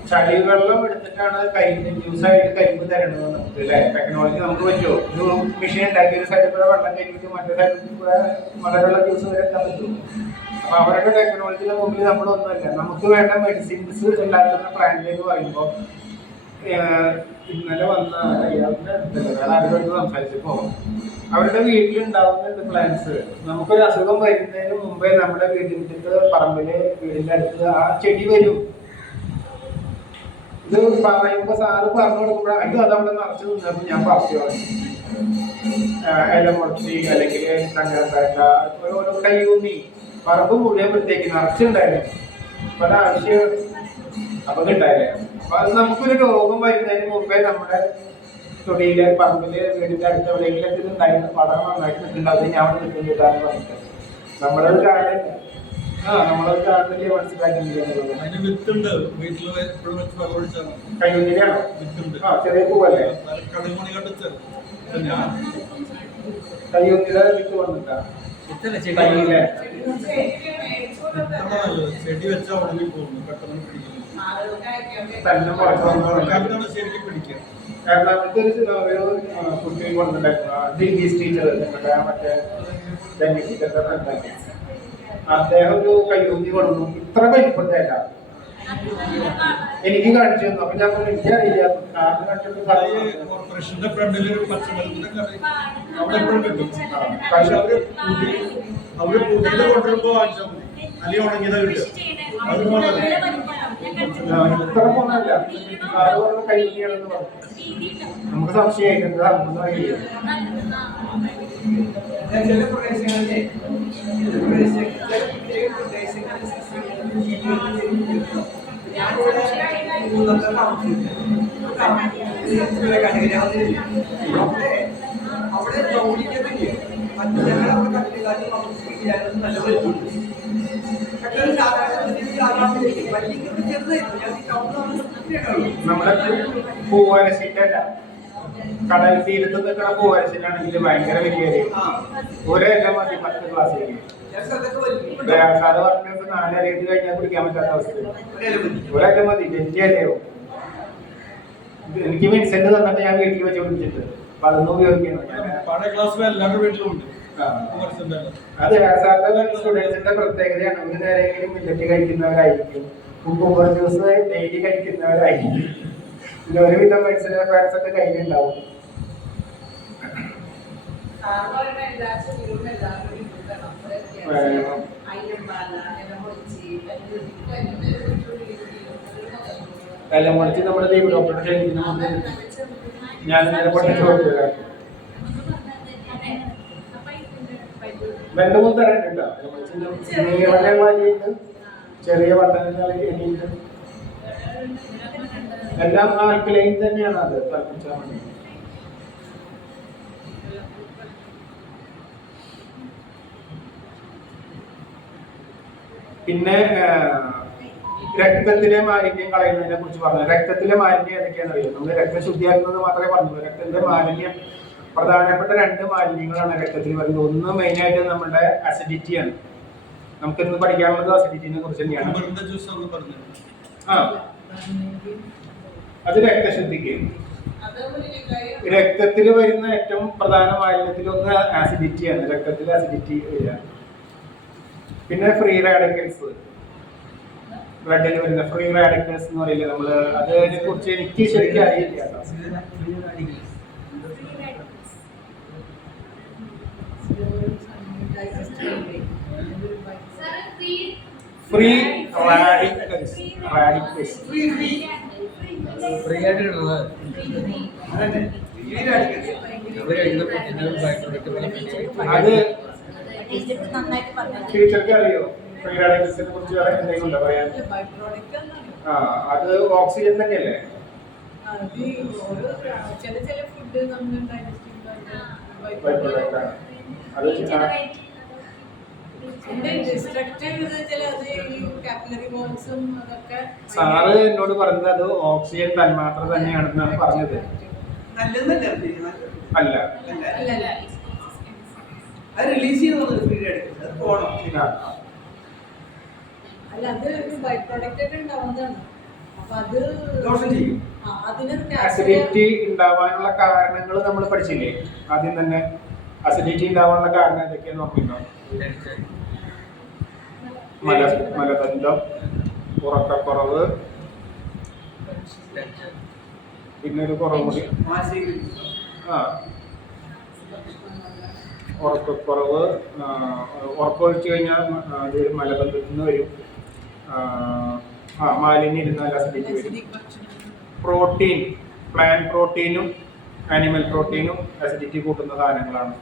ചളിവെള്ളം എടുത്തിട്ടാണ് കരിമ്പ് ജ്യൂസായിട്ട് കരിമ്പ് തരണത് നമുക്ക് അല്ലേ? ടെക്നോളജി നമുക്ക് പറ്റുമോ? ഒരു മെഷീൻ ഉണ്ടാക്കി ഒരു സൈഡിൽ കൂടെ വെള്ളം കഴിഞ്ഞിട്ട് മറ്റേ സൈഡിൽ കൂടെ മധുരമുള്ള ജ്യൂസ് വരെ എത്താൻ പറ്റും. അപ്പൊ അവരുടെ ടെക്നോളജിയുടെ മുമ്പിൽ നമ്മളൊന്നുമല്ല. നമുക്ക് വേണ്ട മെഡിസിൻസ് ഉണ്ടാക്കുന്ന പ്ലാന്റ് എന്ന് പറയുമ്പോൾ ഇന്നലെ വന്ന അയാളുടെ അടുത്ത് സംസാരിച്ചപ്പോ അവരുടെ വീട്ടിലുണ്ടാവുന്നുണ്ട് പ്ലാന്റ്സ്. നമുക്കൊരു അസുഖം വരുന്നതിന് മുമ്പേ നമ്മുടെ വീടിന്റെ പറമ്പില് വീടിന്റെ അടുത്ത് ആ ചെടി വരും. ഇത് പറയുമ്പോ സാറ് പറഞ്ഞു കൊടുക്കുമ്പോൾ അയ്യോ അതവിടെ നിറച്ച് നിന്നപ്പോ ഞാൻ പറിച്ചു ഇല മുളച്ചി അല്ലെങ്കിൽ തങ്കരക്കാട്ട ഓരോ കൈയൂന്നി പറമ്പ് മുഴുവൻ വൃത്തിയാക്കി നിറച്ചുണ്ടായിരുന്നു. അപ്പൊ അത് ആവശ്യം അപ്പൊ കിട്ടായില്ലേ. അപ്പൊ അത് നമുക്കൊരു രോഗം വരുന്നതിന് മുമ്പേ നമ്മുടെ തൊടിയിലെ പറമ്പില് വീടിന്റെ അടുത്ത് എവിടെയെങ്കിലും ഇത് ഉണ്ടായിരുന്നു വളരെ നന്നായിട്ട് നിൽക്കുന്നുണ്ടാവും. ഞാൻ അവിടെ നിൽക്കും കിട്ടാന്ന് പറഞ്ഞിട്ട് നമ്മളത് കാണാൻ നമ്മളത് കാണുന്നില്ലേ മനസ്സിലാക്കുന്നില്ല. അതിന് വിത്തുണ്ട് വീട്ടിൽ എപ്പോഴും വെച്ച് വെള്ളമൊഴിച്ചാൽ കൈയൂന്നിലാണോ? വിത്തുണ്ട്. ചെറിയ പൂവല്ലേ? കടമണി കണ്ടിട്ട് കൈയൂന്നിലെ വിത്ത് വന്നിട്ടാ കൈയിലെ ചെടി വെച്ചാൽ ഉടനെ പോകുന്നു, പെട്ടെന്ന് പിടിക്കുന്നു. തന്നെ അതാണ് ശരിക്കും പിടിക്കുക. എറണാകുളത്ത് ഒരു കുട്ടി കൊണ്ടുണ്ടായിരുന്നു ഇംഗ്ലീഷ് ടീച്ചർ മറ്റേ ടീച്ചറുടെ ഫ്രണ്ടാക്കി. അദ്ദേഹം ഒരു കൈയൂന്നി കൊണ്ടു. ഇത്ര വലിപ്പത്തില്ല എനിക്ക് കാണിച്ചു തന്നു. അപ്പൊ ഞാൻ എനിക്കറിയില്ല കാർഡ് കണ്ടിട്ട് കോർപ്പറേഷന്റെ ഫ്രണ്ടിൽ ഒരു പച്ചമരത്തിന്റെ കട അവിടെ എപ്പോഴും കിട്ടും. പക്ഷെ അവര് പുതിയത് കൊണ്ടുവരുമ്പോ വാങ്ങിച്ചാൽ മതി, അല്ലെങ്കിൽ ഉണങ്ങിയതാ കിട്ടുക. അത് ഇത്ര പോന്നല്ല സാറ് പറഞ്ഞ കൈയൂന്നിയാണെന്ന് പറഞ്ഞു. നമുക്ക് സംശയമായിട്ടുണ്ട്. ചില പ്രദേശങ്ങളിലെ അവിടെ ജോലിക്കൊക്കെ മറ്റു ഞങ്ങളവിടെ കട്ടിലാക്കി താമസിപ്പിക്കാനും നല്ല വലുപ്പമുണ്ട്. നമ്മുടെ പൂവരശിട്ടല്ല കടൽ തീരത്ത് നിൽക്കുന്ന പൂവരശിട്ടാണെങ്കിൽ ഭയങ്കര വലിയ ഒരെല്ലാം മതി 10 ക്ലാസ്സിലേക്ക്. സാറ് പറഞ്ഞിട്ട് 4 ഇട്ട് കഴിഞ്ഞാൽ കുടിക്കാൻ പറ്റാത്ത അവസ്ഥ. ഒരെല്ലാം മതി വലിയ അല്ലയോ. എനിക്ക് വിൻസെന്റ് തന്നിട്ട് ഞാൻ വീട്ടിൽ വെച്ച് പിടിച്ചിട്ട് അപ്പൊ അതൊന്നും ഉപയോഗിക്കണം. അത് സാറിന്റെ സ്റ്റുഡൻസിന്റെ പ്രത്യേകതയാണ്. ഒരു നേരെങ്കിലും മില്ലറ്റ് കഴിക്കുന്നവരായിരിക്കും, കുക്കുംബർ ജ്യൂസ് ഡെയിലി കഴിക്കുന്നവരായിരിക്കും. പിന്നെ ഒരുവിധം മെഡിസിനൽ പ്ലാന്റ്സ് ഒക്കെ കയ്യിലുണ്ടാവും. എല്ലാം മുടിച്ച് നമ്മുടെ ദൈവ ഡോക്ടറുടെ ക്ഷണിക്കുന്ന ഞാൻ നേരെ പഠിച്ചു കൊടുക്കുക. 2-3 തരം ഉണ്ട്. നീളമാലിയുണ്ട്, ചെറിയ വട്ടങ്ങളുണ്ട്. എല്ലാം ആൽക്കലൈൻ തന്നെയാണ്. അത് തിളപ്പിച്ചാൽ മതി. പിന്നെ രക്തത്തിലെ മാലിന്യം കളയുന്നതിനെ കുറിച്ച് പറഞ്ഞു. രക്തത്തിലെ മാലിന്യം ഏതൊക്കെയാണെന്ന് അറിയാം. നമ്മൾ രക്തം ശുദ്ധിയാക്കുന്നത് മാത്രമേ പറഞ്ഞുള്ളൂ. രക്തത്തിന്റെ മാലിന്യം പ്രധാനപ്പെട്ട 2 മാലിന്യങ്ങളാണ് രക്തത്തിൽ വരുന്നത്. ഒന്ന് മെയിനായിട്ട് നമ്മുടെ അസിഡിറ്റിയാണ്. നമുക്കിന്ന് പഠിക്കാനുള്ളത് അസിഡിറ്റിനെ കുറിച്ച് തന്നെയാണ്. അത് രക്തശുദ്ധിക്ക് രക്തത്തിൽ വരുന്ന ഏറ്റവും പ്രധാന മാലിന്യത്തിലൊന്ന് ആസിഡിറ്റിയാണ്. രക്തത്തിൽ അസിഡിറ്റി വരിക. പിന്നെ ഫ്രീ റാഡിക്കൽസ്, ബ്ലഡിൽ വരുന്ന ഫ്രീ റാഡിക്കൽസ് എന്ന് പറയില്ല നമ്മള്. അതിനെ കുറിച്ച് എനിക്ക് ശരിക്കും അറിയില്ല. ഫ്രീ റാഡിക്കൽസ് അത് ടീച്ചർക്ക് അറിയോ? ഫ്രീ റാഡിക്കൽസിനെ കുറിച്ച് എന്തെങ്കിലും ഉണ്ടോ പറയാൻ? അത് ഓക്സിജൻ തന്നെയല്ലേ? അത് സാറ് എന്നോട് പറഞ്ഞത് അത് ഓക്സിജൻ തന്മാത്ര തന്നെയാണെന്നാണ് പറഞ്ഞത്. അല്ല, അത് റിലീസ് ചെയ്യുന്നത് ഫ്രീ റാഡിക്കൽസ്. അത് പോകണം. അല്ല, അത് ഒരു ബൈ പ്രോഡക്റ്റ് ആയിട്ട് ഉണ്ടാവുന്നതാണ്. അപ്പൊ അത് ദോഷം ചെയ്യും. അതിന് അസിഡിറ്റി ഉണ്ടാവാനുള്ള കാരണങ്ങൾ നമ്മൾ പഠിച്ചില്ലേ ആദ്യം തന്നെ? അസിഡിറ്റി ഉണ്ടാവാനുള്ള കാരണം എന്തൊക്കെയാന്ന് നോക്കിയിട്ടുണ്ടോ? മലബന്ധം, ഉറക്കക്കുറവ്, പിന്നെ ഒരു കുറവ് കൂടി, ഉറക്കക്കുറവ്, ഉറക്കമൊഴിച്ചു കഴിഞ്ഞാൽ അത് മലബന്ധത്തിൽ നിന്ന് വരും. മാലിന്യം ഇരുന്നാൽ അസിഡിറ്റി വരും. പ്രോട്ടീൻ, പ്ലാന്റ് പ്രോട്ടീനും ആനിമൽ പ്രോട്ടീനും അസിഡിറ്റി കൂട്ടുന്ന സാധനങ്ങളാണ്.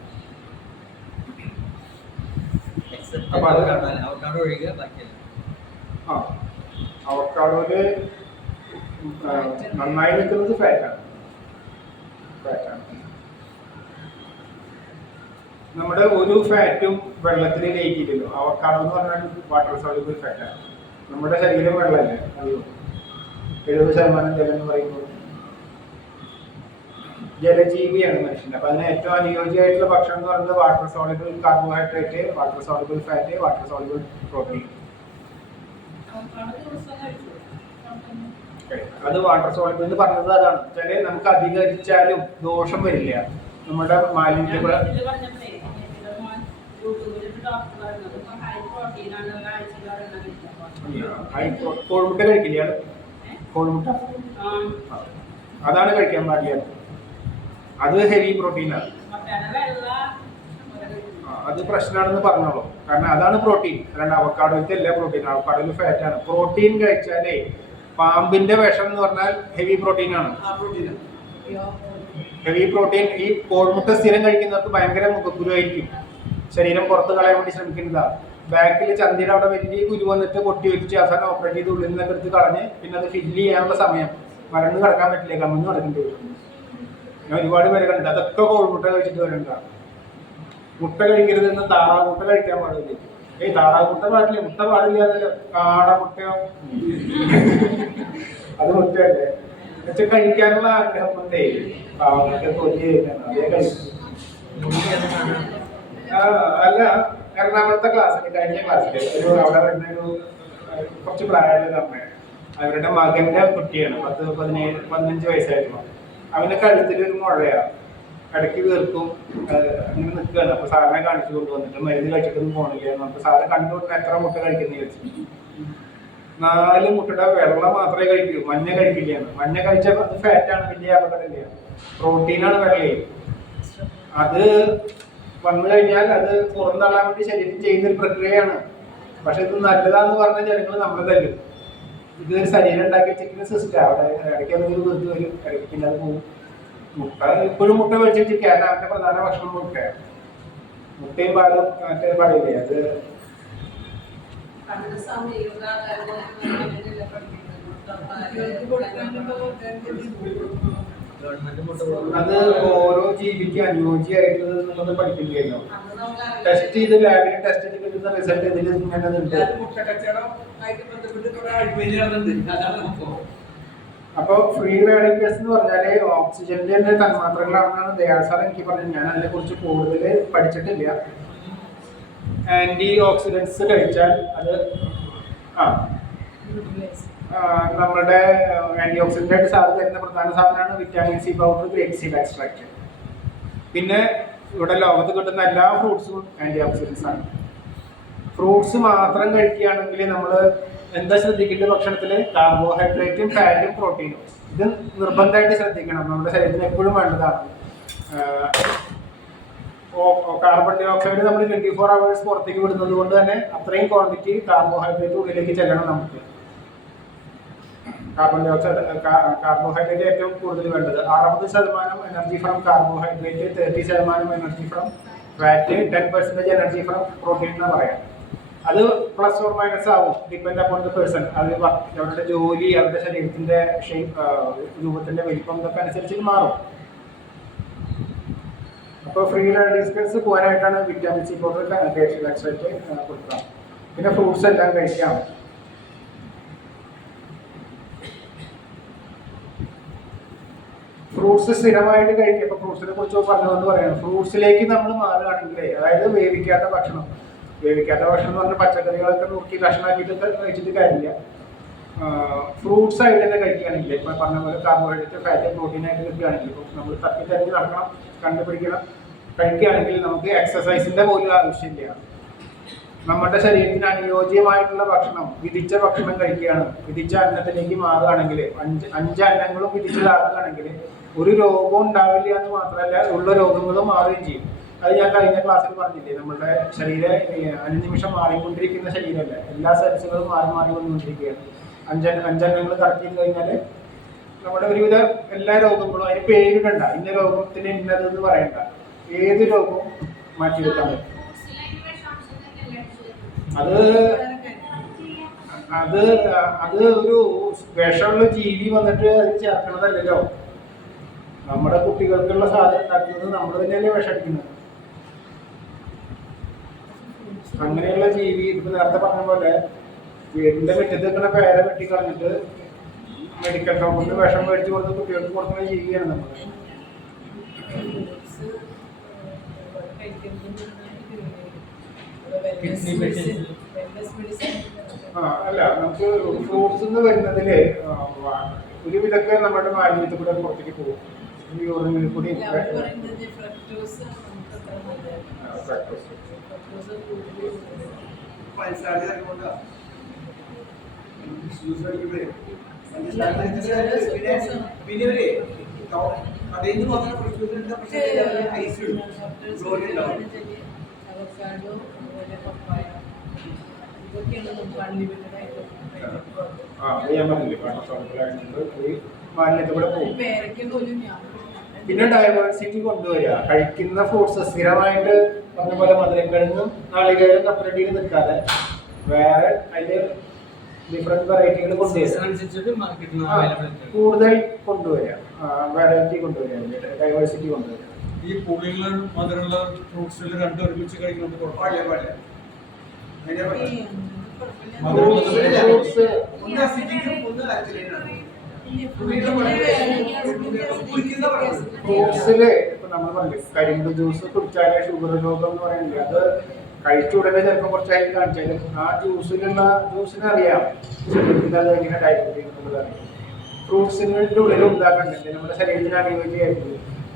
അപ്പൊ അത് അവക്കാഡോയില് നന്നായി നിൽക്കുന്നത് ഫാറ്റാണ്. നമ്മുടെ ഒരു ഫാറ്റും വെള്ളത്തിൽ ലയിക്കില്ലല്ലോ. അവക്കാഡോ എന്ന് പറഞ്ഞാൽ വാട്ടർ സോളിബിൾ ഫാറ്റാണ്. നമ്മുടെ ശരീരം വെള്ളമല്ലേ, അറിയോ? 70% ജലം എന്ന് പറയുമ്പോൾ ജലജീവിയാണ് മനുഷ്യൻ. അപ്പൊ അതിന് ഏറ്റവും അനുയോജ്യമായിട്ടുള്ള ഭക്ഷണം എന്ന് പറയുന്നത് water soluble carbohydrate, water soluble fat, water soluble protein. അത് വാട്ടർ സോളിബിൾ എന്ന് പറഞ്ഞത് അതാണ്. വെച്ചാല് നമുക്ക് അധികരിച്ചാലും ദോഷം വരില്ല. നമ്മുടെ മാലിന്യങ്ങൾ കോഴിമുട്ട കഴിക്കില്ല. കോഴിമുട്ട അതാണ് കഴിക്കാൻ പാടില്ല. അത് ഹെവി പ്രോട്ടീനാണ്. അത് പ്രശ്നമാണെന്ന് പറഞ്ഞോളൂ. കാരണം അതാണ് പ്രോട്ടീൻ. അല്ലാണ്ട് അവക്കാഡോയിലത്തെ എല്ലാ പ്രോട്ടീൻ. അവക്കാഡോയിൽ ഫാറ്റാണ്. പ്രോട്ടീൻ കഴിച്ചാലേ പാമ്പിന്റെ വിഷം എന്ന് പറഞ്ഞാൽ ഹെവി പ്രോട്ടീനാണ്. ഹെവി പ്രോട്ടീൻ ഈ കോഴിമുട്ട സ്ഥിരം കഴിക്കുന്നവർക്ക് ഭയങ്കര മുഖക്കുരുവായിരിക്കും. ശരീരം പുറത്ത് കളയാൻ വേണ്ടി ശ്രമിക്കുന്നതാണ്. ബാക്കിൽ ചന്തിയുടെ അവിടെ വലിയ കുരു വന്നിട്ട് പൊട്ടി വെച്ച് അവസാനം ഓപ്പറേറ്റ് ചെയ്ത് ഉള്ളിൽ നിന്നൊക്കെ എടുത്ത് കളഞ്ഞ് പിന്നെ അത് ഫില്ല് ചെയ്യാനുള്ള സമയം മറന്ന് കിടക്കാൻ പറ്റില്ല. കമ്മന്ന് കിടക്കേണ്ടി വരും. ഞാൻ ഒരുപാട് പേരെ കണ്ടിട്ട് അതൊക്കെ കോഴിമുട്ട കഴിച്ചിട്ട് വരേണ്ടതാണ്. മുട്ട കഴിക്കരുതെന്ന് താറാവ് മുട്ട കഴിക്കാൻ പാടില്ല. താറാവ് മുട്ട പാടില്ല, മുട്ട പാടില്ല എന്നല്ലോ. കാട മുട്ടയോ അത് മുട്ടയല്ലേ വെച്ച് കഴിക്കാനുള്ള ആഗ്രഹം കൊണ്ടേ പാവങ്ങൾക്ക് കൊല്ലി അതേ കഴിക്കും. അല്ല, എറണാകുളത്തെ ക്ലാസ്സിൽ കഴിഞ്ഞ ക്ലാസ്സിൽ അവിടെ വരുന്ന കുറച്ച് പ്രായമുള്ള അമ്മയാണ്. അവരുടെ മകന്റെ കുട്ടിയാണ്. 15 വയസ്സായിരുന്നു. അവന്റെ കഴുത്തിൽ ഒരു മുഴയാണ്. ഇടയ്ക്ക് വീർക്കും, അങ്ങനെ നിൽക്കുകയാണ്. അപ്പൊ സാറിനെ കാണിച്ചു കൊണ്ടുവന്നിട്ട് മരുന്ന് കഴിച്ചിട്ടൊന്നും പോണില്ല. നമുക്ക് സാറ് കണ്ടുകൊണ്ട് എത്ര മുട്ട കഴിക്കുന്ന ചോദിച്ചു. 4 മുട്ടയുടെ വെള്ളം മാത്രമേ കഴിക്കൂ, മഞ്ഞ കഴിക്കില്ല. മഞ്ഞ കഴിച്ചാൽ അത് ഫാറ്റാണ്, വലിയ അപകടമില്ല. പ്രോട്ടീനാണ് വെള്ളയെ. അത് വന്നു കഴിഞ്ഞാൽ അത് പുറന്തള്ളാൻ വേണ്ടി ശരീരം ചെയ്യുന്നൊരു പ്രക്രിയയാണ്. പക്ഷെ ഇത് നല്ലതാന്ന് പറഞ്ഞ ജനങ്ങൾ നമ്മളെ തല്ലും. ഇത് ഒരു ശരീരം ഉണ്ടാക്കി വെച്ചിരിക്കുന്ന സിസ്റ്റം. അവിടെ ഇടയ്ക്ക് അതൊരു വെറുതെ വരും, ഇടയ്ക്ക് പിന്നെ അത് പോകും. മുട്ട ഇപ്പോഴും മുട്ട മേടിച്ച് വെച്ചിരിക്കുക. കാരണം അവന്റെ പ്രധാന ഭക്ഷണം മുട്ടയാണ്. മുട്ടയും പാലും മറ്റേ പറയില്ലേ അത്. അത് ഓരോ ജീവിക്ക് അനുയോജ്യമായിട്ടുള്ളത് പഠിക്കില്ലല്ലോ. ടെസ്റ്റ് ചെയ്ത് ലാബിൽ ടെസ്റ്റ് ചെയ്ത് കിട്ടുന്ന റിസൾട്ട് ഇതിൽ ഇങ്ങനെ ഉണ്ട്. അപ്പോൾ ഫ്രീ റാഡിക്കൽസ് എന്ന് പറഞ്ഞാല് ഓക്സിജന്റെ തന്മാത്രകളാണെന്നാണ് ദയാൽ സാർ എനിക്ക് പറഞ്ഞത്. ഞാൻ അതിനെ കുറിച്ച് കൂടുതൽ പഠിച്ചിട്ടില്ല. ആന്റി ഓക്സിഡൻസ് കഴിച്ചാൽ അത് നമ്മുടെ ആന്റി ഓക്സിഡന്റ് ആയിട്ട് സാധ്യത തരുന്ന പ്രധാന സാധനമാണ് vitamin C powder, grape seed extract. പിന്നെ ഇവിടെ ലോകത്ത് കിട്ടുന്ന എല്ലാ ഫ്രൂട്ട്സും ആന്റി ഓക്സിഡൻസ് ആണ്. ഫ്രൂട്ട്സ് മാത്രം കഴിക്കുകയാണെങ്കിൽ നമ്മൾ എന്താ ശ്രദ്ധിക്കേണ്ട ഭക്ഷണത്തിൽ? കാർബോഹൈഡ്രേറ്റും ഫാറ്റും പ്രോട്ടീനും. ഇത് നിർബന്ധമായിട്ട് ശ്രദ്ധിക്കണം. നമ്മുടെ ശരീരത്തിന് എപ്പോഴും വേണ്ടതാണ്. കാർബൺ ഡൈ ഓക്സൈഡ് നമ്മൾ 24 hours പുറത്തേക്ക് വിടുന്നത് കൊണ്ട് തന്നെ അത്രയും ക്വാണ്ടിറ്റി കാർബോഹൈഡ്രേറ്റ് ഉള്ളിലേക്ക് ചെല്ലണം. നമുക്ക് കാർബൺ ഡൈ ഓക്സൈഡ് കാർബോഹൈഡ്രേറ്റ് ഏറ്റവും കൂടുതൽ വേണ്ടത്. 60% energy from carbohydrate, 30% energy from fat, 10% energy from protein എന്ന് പറയാം. അത് പ്ലസ് ഓർ മൈനസ് ആവും, ഡിപ്പെൻഡ് അപ്പോൺ ദ പേഴ്സൺ. അവരുടെ ജോലി, അവരുടെ ശരീരത്തിന്റെ ഷേപ്പ്, രൂപത്തിന്റെ വലിപ്പം ഇതൊക്കെ അനുസരിച്ച് മാറും. അപ്പോൾ ഫ്രീ റാഡിക്കൽസ് പോകാനായിട്ടാണ് vitamin C powder, grape seed extract കൊടുക്കുക. പിന്നെ ഫ്രൂട്ട്സ് എല്ലാം കഴിക്കാം. ഫ്രൂട്ട്സ് സ്ഥിരമായിട്ട് കഴിക്കുക. ഇപ്പോൾ ഫ്രൂട്ട്സിനെ കുറിച്ച് പറഞ്ഞതെന്ന് പറയുന്നത്, ഫ്രൂട്ട്സിലേക്ക് നമ്മൾ മാറുകയാണെങ്കിലേ, അതായത് വേവിക്കാത്ത ഭക്ഷണം എന്ന് പറഞ്ഞാൽ പച്ചക്കറികളൊക്കെ നുറുക്കി കഷ്ണാക്കിയിട്ട് കഴിച്ചിട്ട് കാര്യമില്ല. ഫ്രൂട്ട്സ് ആയിട്ട് തന്നെ കഴിക്കുകയാണെങ്കിൽ ഇപ്പൊ പറഞ്ഞ പോലെ കാർബോഹൈഡ്രേറ്റ് ഫാറ്റ് പ്രോട്ടീൻ ആയിട്ട് കിട്ടുകയാണെങ്കിൽ ഇപ്പം നമ്മൾ തപ്പി തിരഞ്ഞ് നടക്കണം, കണ്ടുപിടിക്കണം, കഴിക്കുകയാണെങ്കിൽ നമുക്ക് എക്സസൈസിന്റെ പോലും ആവശ്യമില്ല. നമ്മുടെ ശരീരത്തിന് അനുയോജ്യമായിട്ടുള്ള ഭക്ഷണം, വിധിച്ച ഭക്ഷണം കഴിക്കുകയാണ്, വിധിച്ച അന്നത്തിലേക്ക് മാറുകയാണെങ്കിൽ, അഞ്ച് അന്നങ്ങളും വിധിച്ചതാക്കുകയാണെങ്കിൽ ഒരു രോഗവും ഉണ്ടാവില്ല എന്ന് മാത്രമല്ല ഉള്ള രോഗങ്ങളും മാറുകയും ചെയ്യും. അത് ഞാൻ കഴിഞ്ഞ ക്ലാസ്സിൽ പറഞ്ഞില്ലേ, നമ്മുടെ ശരീരം അനുനിമിഷം മാറിക്കൊണ്ടിരിക്കുന്ന ശരീരമല്ല, എല്ലാ സെൽസുകളും മാറി വന്നുകൊണ്ടിരിക്കുകയാണ്. അഞ്ചെണ്ണങ്ങൾ കറക്റ്റ് ചെയ്ത് കഴിഞ്ഞാൽ നമ്മുടെ ഒരുവിധ എല്ലാ രോഗങ്ങളും അതിന് പേരിടണ്ട, ഇന്ന രോഗത്തിന് ഇന്നതെന്ന് പറയണ്ട, ഏത് രോഗവും മാറ്റിയെടുക്കാൻ പറ്റും. അത് അത് അത് ഒരു വിഷമുള്ള ജീവി വന്നിട്ട് അത് ചേർക്കണതല്ലോ. നമ്മുടെ കുട്ടികൾക്കുള്ള സാധനം ഉണ്ടാക്കുന്നത് നമ്മൾ തന്നെയല്ലേ വിഷടിക്കുന്നത്. അങ്ങനെയുള്ള ജീവി ഇപ്പൊ നേരത്തെ പറഞ്ഞ പോലെ വീടിന്റെ മുറ്റത്ത് നിൽക്കുന്ന പേര വെട്ടി കളഞ്ഞിട്ട് മെഡിക്കൽ ഷോപ്പിൽ നിന്ന് വിഷം മേടിച്ചു കൊടുത്ത് കുട്ടികൾക്ക് കൊടുക്കുന്ന ജീവിയാണ് നമ്മൾ. അല്ല, നമുക്ക് ഫ്രൂട്ട്സ് വരുന്നതില് ഒരുവിധൊക്കെ നമ്മുടെ മാലിന്യത്തിൽ കൂടെ പുറത്തേക്ക് പോകും. യൂറിനിൽ കൂടി മാലിന്യത്തിലൂടെ പോകും. പിന്നെ ഡൈവേഴ്സിറ്റി കൊണ്ടുവരിക, കഴിക്കുന്ന ഫ്രൂട്ട്സ് സ്ഥിരമായിട്ട് പറഞ്ഞ പോലെ മധുരക്കിഴങ്ങും നാളികേരം കപ്പലണ്ടിയിൽ നിൽക്കാതെ വേറെ അതില് ഡിഫറെന്റ് വെറൈറ്റികൾ കൂടുതൽ കൊണ്ടുവരിക, വെറൈറ്റി കൊണ്ടുവരിക, ഡൈവേഴ്സിറ്റി കൊണ്ടുവരിക. ഈ പുളിയുള്ള മധുരമുള്ള ഫ്രൂട്ട്സിൽ രണ്ടും ഒരുമിച്ച് കഴിക്കുന്നത് ഫ്രൂട്ട്സില് ഇപ്പൊ നമ്മൾ പറഞ്ഞു കരിമ്പ് ജ്യൂസ് കുടിച്ചാലേ ഷുഗർ രോഗം എന്ന് പറയുന്നില്ല, അത് കഴിച്ച ഉടനെ ചിലപ്പോൾ കുറച്ചായിട്ട് കാണിച്ചാലും ആ ജ്യൂസിന് അറിയാം അത് എങ്ങനെ ഡയബറ്റീസ് എന്നുള്ളത് അറിയാം. ഫ്രൂട്ട്സിൻ്റെ ഉള്ളിൽ ഉണ്ടാക്കണ്ടേ നമ്മുടെ ശരീരത്തിന് അനുയോജ്യമായിട്ട്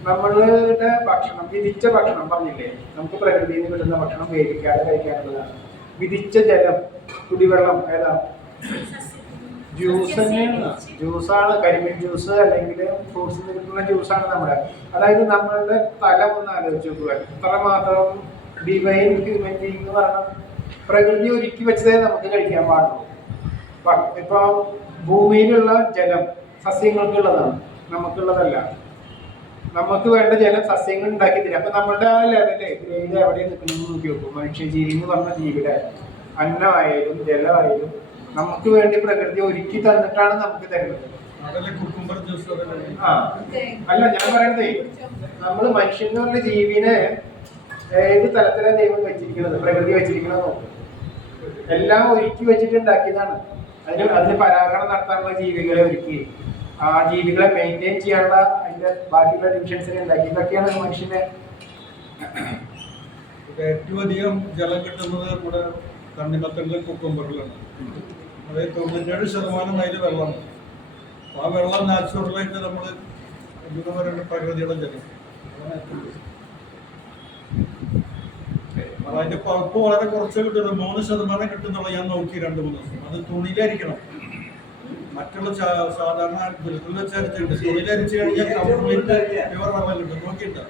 നമ്മളുടെ ഭക്ഷണം, വിധിച്ച ഭക്ഷണം പറഞ്ഞില്ലേ, നമുക്ക് പ്രകൃതിയിൽ നിന്ന് കിട്ടുന്ന ഭക്ഷണം വേവിക്കാതെ കഴിക്കാനുള്ളതാണ്. വിധിച്ച ജലം, കുടിവെള്ളം ഏതാ? ജ്യൂസ് തന്നെയാണ്, ജ്യൂസാണ്. കരിമീൻ ജ്യൂസ് അല്ലെങ്കിൽ ഫ്രൂട്ട്സിൽ നിന്ന് കിട്ടുന്ന ജ്യൂസാണ് നമ്മുടെ. അതായത് നമ്മളുടെ തല ഒന്ന് ആലോചിച്ച് നോക്കുക, എത്രമാത്രം ഡിവൈൻ ഹ്യൂമൻ ബീയിങ് എന്ന് പറഞ്ഞാൽ പ്രകൃതി ഒരുക്കി വെച്ചതേ നമുക്ക് കഴിക്കാൻ പാടുള്ളൂ. ഇപ്പൊ ഭൂമിയിലുള്ള ജലം സസ്യങ്ങൾക്കുള്ളതാണ്, നമുക്കുള്ളതല്ല. നമുക്ക് വേണ്ട ജലം സസ്യങ്ങൾ ഉണ്ടാക്കി തരും. അപ്പൊ നമ്മളുടെ ആ ലെവല് ഗ്രേഡ് എവിടെ നിൽക്കണമെന്ന് നോക്കി നോക്കും. മനുഷ്യജീവി എന്ന് പറഞ്ഞ ജീവിയുടെ അന്നമായാലും ജലമായാലും നമുക്ക് വേണ്ടി പ്രകൃതി ഒരുക്കി തന്നിട്ടാണ് നമുക്ക് തരുന്നത്. അല്ല, ഞാൻ പറയണതേ, നമ്മൾ മനുഷ്യൻ എന്ന് പറഞ്ഞ ജീവിനെ ഏത് തലത്തിലാണ് ദൈവം വെച്ചിരിക്കുന്നത്, പ്രകൃതി വെച്ചിരിക്കുന്നത് നോക്കും. എല്ലാം ഒരുക്കി വെച്ചിട്ടുണ്ടാക്കിയതാണ്. അതിന് പരാഗണം നടത്താനുള്ള ജീവികളെ ഒരുക്കി, ആ ജീവികളെ മെയിൻറ്റെയിൻ ചെയ്യാനുള്ള അതിന്റെ ബാക്കിയുള്ള ഡിവിഷൻസിനെ ഉണ്ടാക്കി. ഇതൊക്കെയാണ് മനുഷ്യനെ. ഏറ്റവും അധികം ജലം കിട്ടുന്നത് നമ്മുടെ തണ്ണിമത്തനിലെ കുക്കുംബറിലാണ്. അതായത് 97% അതിൽ വെള്ളമാണ്. ആ വെള്ളം നാച്ചുറലായിട്ട് നമ്മൾ എന്താ പറയുക, പ്രകൃതിയുടെ ജലം. അതിന്റെ പൾപ്പ് വളരെ കുറച്ച് കിട്ടുന്നത്, 3% കിട്ടുന്നുള്ള ഞാൻ നോക്കി 2-3 ദിവസം. അത് തുണിയിലരിക്കണം. മറ്റുള്ള സാധാരണ ജലത്തിൽ വെച്ചരിച്ചിട്ട് തുണിയിലരിച്ചു കഴിഞ്ഞാൽ കംപ്ലീറ്റ് പ്യുവർ വെള്ളം കിട്ടും. നോക്കിയിട്ട്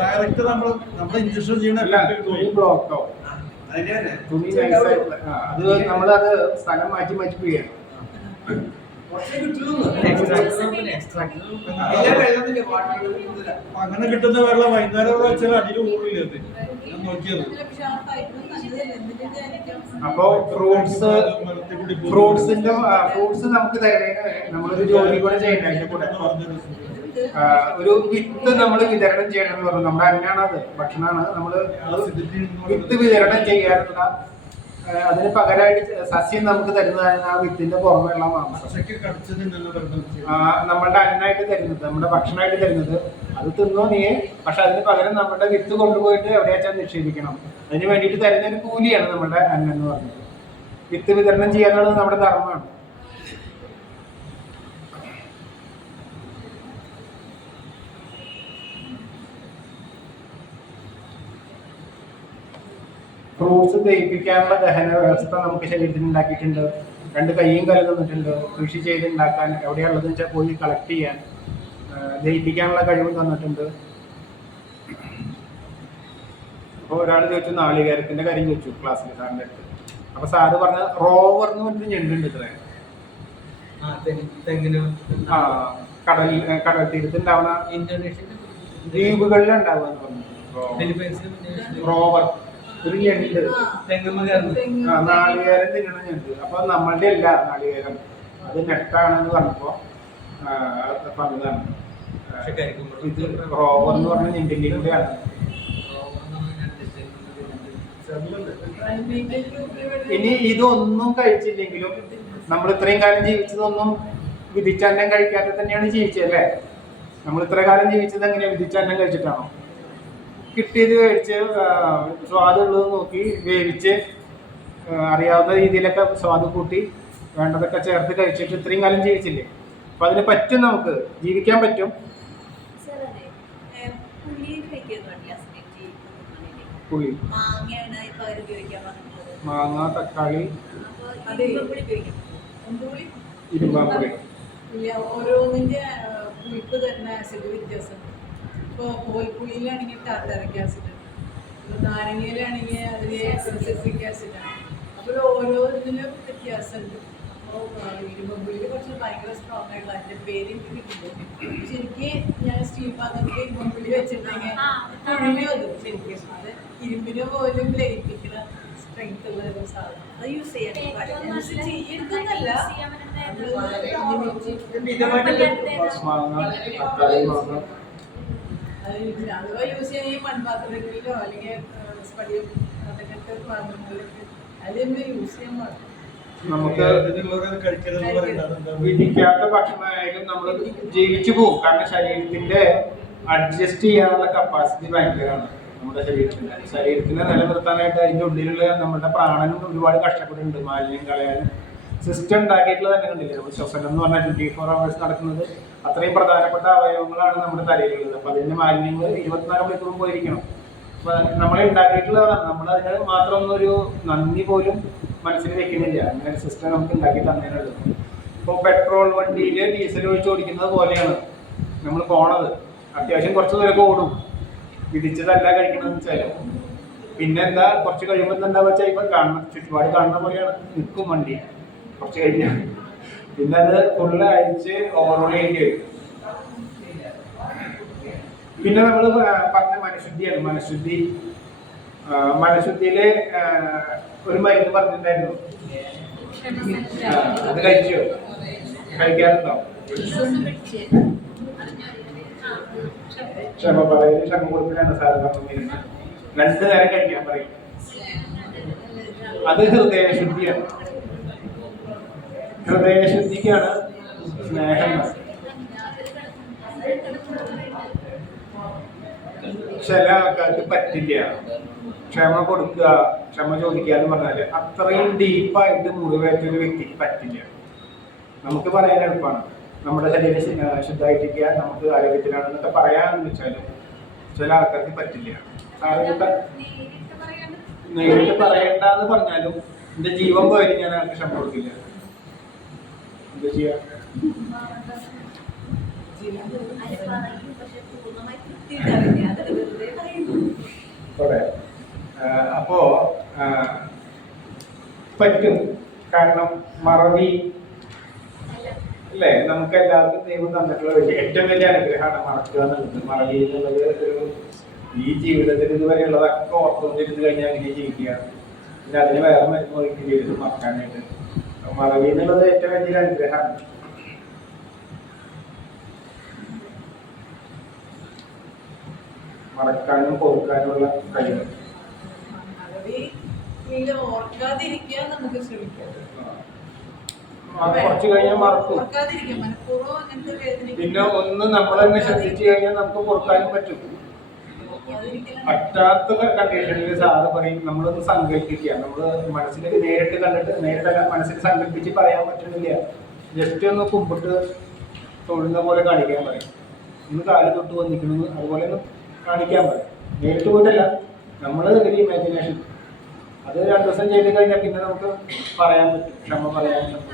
ഡയറക്റ്റ് നമ്മൾ ഇഞ്ചക്ഷൻ ചെയ്യണ അത് നമ്മളത് സ്ഥലം മാറ്റി പോവുകയാണ്. അങ്ങനെ കിട്ടുന്ന വെള്ളം വൈകുന്നേരം വെച്ചാൽ അടിയിൽ ഊറില്ല. ഞാൻ നോക്കിയത്. അപ്പൊ ഫ്രൂട്ട്സ് നമുക്ക് തരുന്നതിന് നമ്മളൊരു ജോലി കൂടെ ചെയ്യണ്ട. അതിന്റെ കൂടെ ഒരു വിത്ത് നമ്മൾ വിതരണം ചെയ്യണം എന്ന് പറഞ്ഞു. നമ്മുടെ അന്നാണ്, അത് ഭക്ഷണമാണ്. നമ്മൾ വിത്ത് വിതരണം ചെയ്യാനുള്ള, അതിന് പകരമായിട്ട് സസ്യം നമുക്ക് തരുന്നതാണ് ആ വിത്തിന്റെ പുറമെയുള്ള മാംസം. നമ്മളുടെ അന്നായിട്ട് തരുന്നത്, നമ്മുടെ ഭക്ഷണമായിട്ട് തരുന്നത്. അത് തിന്നോ നീ, പക്ഷെ അതിന് പകരം നമ്മുടെ വിത്ത് കൊണ്ടുപോയിട്ട് എവിടെയാച്ചാൽ നിക്ഷേപിക്കണം. അതിന് വേണ്ടിയിട്ട് തരുന്ന ഒരു കൂലിയാണ് നമ്മുടെ അന്നം എന്ന് പറഞ്ഞത്. വിത്ത് വിതരണം ചെയ്യാന്നുള്ളത് നമ്മുടെ ധർമ്മമാണ്. ഫ്രൂട്ട്സ് ദഹിപ്പിക്കാനുള്ള ദഹന വ്യവസ്ഥ നമുക്ക് ശരീരത്തിൽ ഉണ്ടാക്കിയിട്ടുണ്ട്. 2 കൈയും കാലും തന്നിട്ടുണ്ട്. കൃഷി ചെയ്ത് ഉണ്ടാക്കാൻ എവിടെയുള്ളതെന്ന് വെച്ചാൽ പോയി കളക്ട് ചെയ്യാൻ ദഹിപ്പിക്കാനുള്ള കഴിവ് തന്നിട്ടുണ്ട്. അപ്പോൾ ഒരാൾ ചോദിച്ചു നാളികേരത്തിന്റെ കാര്യം ചോദിച്ചു ക്ലാസ്സിൽ സാറിൻ്റെ അടുത്ത്. അപ്പൊ സാറ് പറഞ്ഞ റോവർ എന്ന് പറഞ്ഞിട്ട് ഞണ്ടുണ്ട് ഇത്ര കടൽ തീരത്ത് ഉണ്ടാവുന്ന ദ്വീപുകളിൽ ഉണ്ടാവുക പറഞ്ഞു. റോവർ ഒരു ഞണ്ട് നാളികേരം തിന്നണ ഞണ്ട്. അപ്പൊ നമ്മളുടെ അല്ല നാളികേരം, അത് നെട്ടാണെന്ന് പറഞ്ഞപ്പോ പറഞ്ഞതാണ്. ഇത് റോവർ എന്ന് പറഞ്ഞ ഞണ്ടിന്റെ കൂടെയാണ്. ഇനി ഇതൊന്നും കഴിച്ചില്ലെങ്കിലും നമ്മൾ ഇത്രയും കാലം ജീവിച്ചതൊന്നും വിധിച്ചന്നം കഴിക്കാതെ തന്നെയാണ് ജീവിച്ചല്ലേ. നമ്മൾ ഇത്ര കാലം ജീവിച്ചത് എങ്ങനെയാ? വിധിച്ചന്നം കഴിച്ചിട്ടാണോ? കിട്ടിയത് കഴിച്ച് സ്വാദുള്ളത് നോക്കി വേവിച്ച് അറിയാവുന്ന രീതിയിലൊക്കെ സ്വാദ് കൂട്ടി വേണ്ടതൊക്കെ ചേർത്ത് കഴിച്ചിട്ട് ഇത്രയും കാലം ജീവിച്ചില്ലേ. അപ്പൊ അതിന് പറ്റും, നമുക്ക് ജീവിക്കാൻ പറ്റും. പുളി, മാങ്ങ, തക്കാളി, ഇരുമ്പാപ്പുളി, ഓരോന്നിന്റെ പുളിപ്പ് തരുന്ന ആസിഡ് വ്യത്യാസം. ഇപ്പോൾ കോൽപ്പുളിയിലാണെങ്കിൽ ടാർട്ടാറിക് ആസിഡ്, നാരങ്ങയിലാണെങ്കിൽ അതിന് സിട്രിക് ആസിഡാണ്. അപ്പോൾ ഓരോന്നിനും വ്യത്യാസമുണ്ട്. അപ്പോൾ ഇരുമ്പുള്ളിൽ കുറച്ച് ഭയങ്കര സ്ട്രോങ് ആയിട്ടുള്ള അതിൻ്റെ പേര് എനിക്ക് കിട്ടുന്നുണ്ട്. ശരിക്കും ഞാൻ സ്റ്റീൽ പാത്രത്തിൽ ഇരുമ്പുള്ളി വെച്ചിട്ടുണ്ടെങ്കിൽ പുള്ളി വന്നു ശരിക്കും. അത് ഇരുമ്പിനെ പോലും ലയിപ്പിക്കുന്ന സ്ട്രെങ്ത് ഉള്ള ഒരു സാധനം. അത് യൂസ് ചെയ്യണമെന്നല്ല, അഥവാ യൂസ് ചെയ്യണമെങ്കിൽ മൺപാത്രങ്ങളിലോ അല്ലെങ്കിൽ സ്പടിയോ അങ്ങനത്തെ പാത്രങ്ങളിലൊക്കെ അതിലൊന്നും യൂസ് ചെയ്യാൻ പാടില്ല. നമുക്ക് വിധിക്കാത്ത ഭക്ഷണമായാലും നമ്മൾ ജീവിച്ചു പോകും. കാരണം ശരീരത്തിന്റെ അഡ്ജസ്റ്റ് ചെയ്യാനുള്ള കപ്പാസിറ്റി ഭയങ്കരമാണ് നമ്മുടെ ശരീരത്തിനെ നിലനിർത്താനായിട്ട് അതിൻ്റെ ഉള്ളിലുള്ള നമ്മുടെ പ്രാണനും ഒരുപാട് കഷ്ടപ്പെടുന്നുണ്ട്. മാലിന്യം കളയാനും സിസ്റ്റം ഉണ്ടാക്കിയിട്ടുള്ളത് തന്നെ കണ്ടില്ലേ. നമ്മൾ ശ്വസനം എന്ന് പറഞ്ഞാൽ 24 hours നടക്കുന്നത്. അത്രയും പ്രധാനപ്പെട്ട അവയവങ്ങളാണ് നമ്മുടെ തലയിലുള്ളത്. അപ്പൊ അതിന്റെ മാലിന്യങ്ങൾ 24 മണിക്കൂറും പോയിരിക്കണം. അപ്പൊ നമ്മളെ ഉണ്ടാക്കിയിട്ടുള്ളതാണ്. നമ്മൾ അതിന് മാത്രം ഒന്നൊരു നന്ദി പോലും മനസ്സിൽ വെക്കുന്നില്ല. അങ്ങനെ സിസ്റ്റം നമുക്ക് ഉണ്ടാക്കി തന്നേനുള്ളത്. ഇപ്പോൾ പെട്രോൾ വണ്ടിയിൽ ഡീസൽ ഒഴിച്ച് ഓടിക്കുന്നത് പോലെയാണ് നമ്മൾ പോണത്. അത്യാവശ്യം കുറച്ച് ദൂരമൊക്കെ ഓടും. വിധിച്ചതല്ല കഴിക്കണമെന്ന് വെച്ചാൽ പിന്നെ എന്താ കുറച്ച് കഴിയുമ്പോൾ എന്താ വെച്ചാൽ ഇപ്പൊ കാണുന്ന ചുറ്റുപാട് കാണുന്ന പോലെയാണ് നിൽക്കും വണ്ടി. കുറച്ച് കഴിഞ്ഞാൽ പിന്നെ അത് ഫുള്ള് അഴിച്ച് ഓവർഹോൾ ചെയ്യേണ്ടി വരും. പിന്നെ നമ്മൾ പറഞ്ഞ മനഃശുദ്ധിയാണ്. മനഃശുദ്ധിയില് ഒരു മരുന്ന് പറഞ്ഞിട്ടുണ്ടായിരുന്നു. അത് കഴിക്കാറുണ്ടോ? ക്ഷമ പറയല്, ക്ഷമ കൊടുക്കലാണ് സാധാരണ 2 നേരം കഴിക്കാൻ പറയും. അത് ഹൃദയശുദ്ധിയാണ്. ഹൃദയശുദ്ധിക്കാണ് സ്നേഹം. ചില ആൾക്കാർക്ക് പറ്റില്ല ക്ഷമ കൊടുക്കുക, ക്ഷമ ചോദിക്കുക എന്ന് പറഞ്ഞാല് അത്രയും ഡീപ്പായിട്ട് മുറിവേറ്റൊരു വ്യക്തിക്ക് പറ്റില്ല. നമുക്ക് പറയാൻ എളുപ്പമാണ്, നമ്മുടെ ശരീരം ശുദ്ധമായിട്ടിരിക്കുക, നമുക്ക് ആരോഗ്യത്തിലാണെന്നൊക്കെ പറയാന്ന് വെച്ചാലും ചില ആൾക്കാർക്ക് പറ്റില്ല. നേരിട്ട് പറയണ്ടെന്ന് പറഞ്ഞാലും എന്റെ ജീവൻ പോയാലും ഞാൻ ആൾക്ക് ക്ഷമ കൊടുക്കില്ല. എന്താ ചെയ്യാ? അപ്പോ പറ്റും. കാരണം മറവി അല്ലേ, നമുക്ക് എല്ലാവർക്കും ദൈവം തന്നിട്ടുള്ള ഏറ്റവും വലിയ അനുഗ്രഹമാണ് മറക്കുക എന്നുള്ളത്. മറവി എന്നുള്ളത് ഒരു ഈ ജീവിതത്തിൽ ഇതുവരെയുള്ളതൊക്കെ ഓർത്തുകൊണ്ടിരുന്ന് കഴിഞ്ഞാൽ അങ്ങനെ ജീവിക്കുക. പിന്നെ അതിന് വേറെ മരുന്ന് ജീവിതത്തിൽ മറക്കാനായിട്ട്. മറവി എന്നുള്ളത് ഏറ്റവും വലിയൊരു അനുഗ്രഹമാണ്. മറക്കാനും പൊറുക്കാനുമുള്ള കഴിവ്. ഓർക്കാതിരിക്കാൻ നമുക്ക് ശ്രമിക്കാം. കുറച്ച് കഴിഞ്ഞാൽ മറക്കും. പിന്നെ ഒന്ന് നമ്മൾ തന്നെ ശ്രദ്ധിച്ചു കഴിഞ്ഞാൽ നമുക്ക് പൊറുക്കാനും പറ്റും. പറ്റാത്ത കണ്ടീഷനിൽ സാറ് പറയും നമ്മളൊന്ന് സങ്കല്പിക്കുക. നമ്മൾ മനസ്സിൽ നേരിട്ട് കണ്ടിട്ട് നേരിട്ടല്ല മനസ്സിൽ സങ്കല്പിച്ച് പറയാൻ പറ്റുന്നില്ല. ജസ്റ്റ് ഒന്ന് കുമ്പിട്ട് തൊഴുന്ന പോലെ കാണിക്കാൻ പറയും. ഒന്ന് കാല് തൊട്ട് വന്നിക്കണമെന്ന് അതുപോലെ ഒന്ന് കാണിക്കാൻ പറയും. നേരിട്ട് പോയിട്ടല്ല, നമ്മൾ ഒരു ഇമാജിനേഷൻ. അത് 2 ദിവസം ചെയ്ത് കഴിഞ്ഞാൽ പിന്നെ നമുക്ക് പറയാൻ പറ്റും, ക്ഷമ പറയാൻ പറ്റും.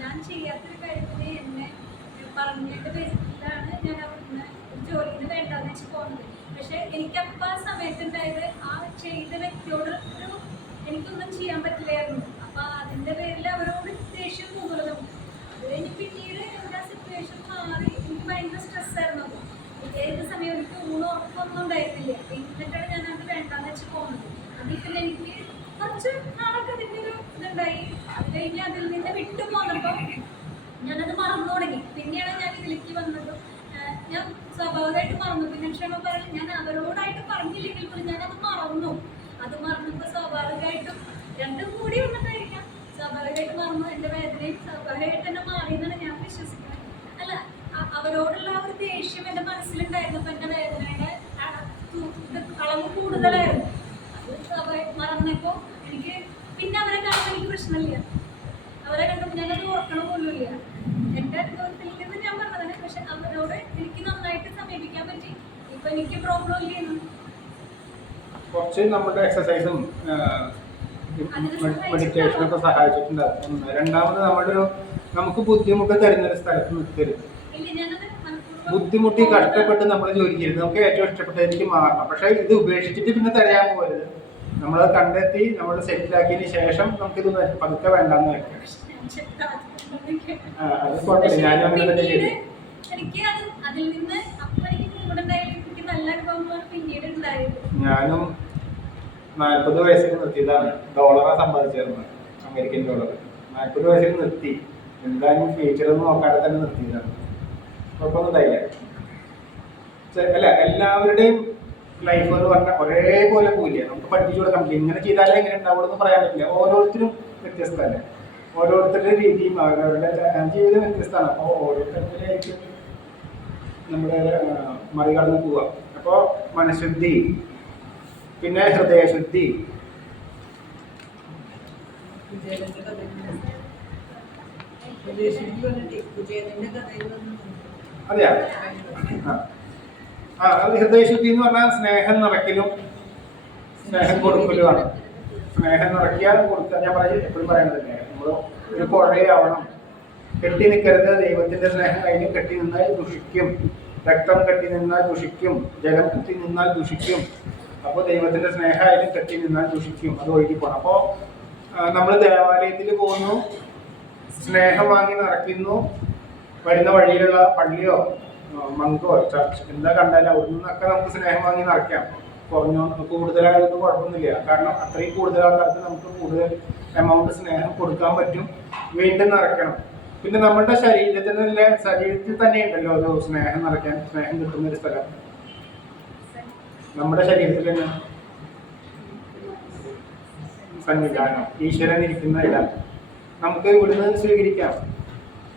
ഞാൻ ചെയ്യാത്തൊരു കാര്യത്തിന് എന്നെ പറഞ്ഞതിന്റെ ബേസിലാണ് ഞാൻ അവിടുന്ന് ജോലിന് വേണ്ടെന്ന് വെച്ച് പോകുന്നത്. പക്ഷെ എനിക്കപ്പോൾ ആ സമയത്തുണ്ടായത് ആ ചെയ്ത വ്യക്തിയോട് ഒരു എനിക്കൊന്നും ചെയ്യാൻ പറ്റില്ലായിരുന്നു. അപ്പൊ അതിന്റെ പേരിൽ അവരോട് ദേഷ്യം തോന്നുന്നത്. അത് കഴിഞ്ഞ് പിന്നീട് എൻ്റെ സിറ്റുവേഷൻ മാറി. എനിക്ക് ഭയങ്കര സ്ട്രെസ്സായിരുന്നു. ഏത് സമയം എനിക്ക് ഉറപ്പൊന്നും ഉണ്ടായിരുന്നില്ല. എന്നിട്ടാണ് ഞാൻ അത് വേണ്ടെന്ന് വെച്ച് പോകുന്നത്. അതിൽ പിന്നെ എനിക്ക് കുറച്ച് നാളൊക്കെ അതിൻ്റെ ഒരു ഇതുണ്ടായി. അത് കഴിഞ്ഞ് അതിൽ നിന്ന് വിട്ടു പോന്നപ്പോൾ ഞാനത് മറന്നു തുടങ്ങി. പിന്നെയാണ് ഞാൻ ഇതിലേക്ക് വന്നത്. ഞാൻ സ്വാഭാവികമായിട്ട് മറന്നു. പിന്നെ ക്ഷമ പറഞ്ഞു ഞാൻ അവരോടായിട്ട് പറഞ്ഞില്ലെങ്കിൽ പോലും ഞാനത് മറന്നു. അത് മറന്നപ്പോൾ സ്വാഭാവികമായിട്ടും രണ്ടും കൂടി വന്നിട്ടായിരിക്കാം. സ്വാഭാവികമായിട്ട് മറന്നു. എൻ്റെ വേദനയും സ്വാഭാവികമായിട്ട് തന്നെ മാറിയെന്നാണ് ഞാൻ വിശ്വസിക്കുന്നത്. അല്ല, അവരോടുള്ള ആ ഒരു ദേഷ്യം എൻ്റെ മനസ്സിലുണ്ടായിരുന്നപ്പോൾ എൻ്റെ വേദനയുടെ അളവ് കൂടുതലായിരുന്നു. അത് സ്വാഭാവികം മറന്നപ്പോൾ എനിക്ക് പിന്നെ അവരെ കാണുമ്പോൾ എനിക്ക് പ്രശ്നമില്ല. അവരെ കണ്ടപ്പോൾ ഞാനത് ഓർക്കണം പോലുമില്ല. എൻ്റെ അനുഭവത്തിൽ നിന്ന് ഞാൻ പറഞ്ഞതാണ്. പക്ഷെ അവരോട് എനിക്ക് നന്നായിട്ട് സമീപിക്കാൻ പറ്റി. ഇപ്പൊ എനിക്ക് പ്രോബ്ലം ഇല്ല. കുറച്ച് നമ്മുടെ എക്സസൈസും മെഡിറ്റേഷനൊക്കെ സഹായിച്ചിട്ടുണ്ടാകും. രണ്ടാമത് നമുക്ക് ബുദ്ധിമുട്ട് തരുന്നൊരു സ്ഥലത്ത് നിൽക്കരുത്. ബുദ്ധിമുട്ടി കഷ്ടപ്പെട്ട് നമ്മൾ ജോലി ചെയ്യരുത്. നമുക്ക് ഏറ്റവും ഇഷ്ടപ്പെട്ടതിലേക്ക് മാറണം. പക്ഷെ ഇത് ഉപേക്ഷിച്ചിട്ട് പിന്നെ തരാൻ പോകരുത്. നമ്മളത് കണ്ടെത്തി നമ്മൾ സെറ്റിലാക്കിയതിന് ശേഷം നമുക്കിത് പതുക്കെ വേണ്ടാന്ന് വെക്കാം. അത് കുഴപ്പമില്ല. ഞാനും അങ്ങനെ തന്നെ ചെയ്തു. ഞാനും 40 വയസ്സിൽ നിർത്തിയതാണ്. ഡോളറാ സമ്പാദിച്ചിരുന്നത്, അമേരിക്കൻ ഡോളർ. 40 വയസ്സിൽ നിർത്തി. എന്തായാലും ഫ്യൂച്ചറൊന്നും നോക്കാതെ തന്നെ നിർത്തിയതാണ്. കുഴപ്പമൊന്നും ഉണ്ടായില്ല. അല്ല, എല്ലാവരുടെയും ലൈഫ് എന്ന് പറഞ്ഞാൽ ഒരേപോലെ പോയില്ല. നമുക്ക് പഠിപ്പിച്ചു കൊടുക്കാൻ പറ്റില്ല. ഇങ്ങനെ ചെയ്താലേ എങ്ങനെ ഉണ്ടാവുള്ളൂ എന്ന് പറയാൻ പറ്റില്ല. ഓരോരുത്തരും വ്യത്യസ്തമല്ലേ. ഓരോരുത്തരുടെ രീതിയും അവരുടെ ജീവിതം വ്യത്യസ്തമാണ്. അപ്പോൾ ഓരോരുത്തരിലേക്ക് നമ്മുടെ മറികടന്ന് പോവുക. അപ്പോൾ മനഃശുദ്ധി, പിന്നെ ഹൃദയശുദ്ധി. അതെയാ? അത് ഹൃദയശുദ്ധി എന്ന് പറഞ്ഞാൽ സ്നേഹം നിറയ്ക്കലും സ്നേഹം കൊടുക്കലുമാണ്. സ്നേഹം നിറയ്ക്കുക, കൊടുക്കുക. ഞാൻ എപ്പോഴും പറയുന്നത് തന്നെ, നമ്മൾ ഒരു പുഴയാവണം. കെട്ടി നിൽക്കരുത്. ദൈവത്തിന്റെ സ്നേഹം അതിന് കെട്ടി നിന്നാൽ ദുഷിക്കും. രക്തം കെട്ടി നിന്നാൽ ദുഷിക്കും. ജലം കെട്ടി നിന്നാൽ ദുഷിക്കും. അപ്പോൾ ദൈവത്തിന്റെ സ്നേഹം അതിന് കെട്ടി നിന്നാൽ ദുഷിക്കും. അത് ഒഴുകി പോകണം. അപ്പോൾ നമ്മൾ ദേവാലയത്തിൽ പോകുന്നു, സ്നേഹം വാങ്ങി നിറയ്ക്കുന്നു. വരുന്ന വഴിയിലുള്ള പള്ളിയോ മങ്കോ ചർച്ച് എന്താ കണ്ടാലും അവിടെ നിന്നൊക്കെ നമുക്ക് സ്നേഹം വാങ്ങി നിറയ്ക്കാം. കൂടുതലായതൊന്നും കുഴപ്പമൊന്നുമില്ല. കാരണം അത്രയും കൂടുതൽ ആൾക്കാർക്ക് നമുക്ക് കൂടുതൽ എമൗണ്ട് സ്നേഹം കൊടുക്കാൻ പറ്റും. വീണ്ടും നിറയ്ക്കണം. പിന്നെ നമ്മുടെ ശരീരത്തിൽ തന്നെ ഉണ്ടല്ലോ ഒരു സ്നേഹം നിറയ്ക്കാൻ, സ്നേഹം കിട്ടുന്ന ഒരു സ്ഥലം നമ്മുടെ ശരീരത്തിൽ തന്നെ സന്നിധാനം, ഈശ്വരൻ ഇരിക്കുന്ന ഇടം. നമുക്ക് ഇവിടുന്ന് സ്വീകരിക്കാം.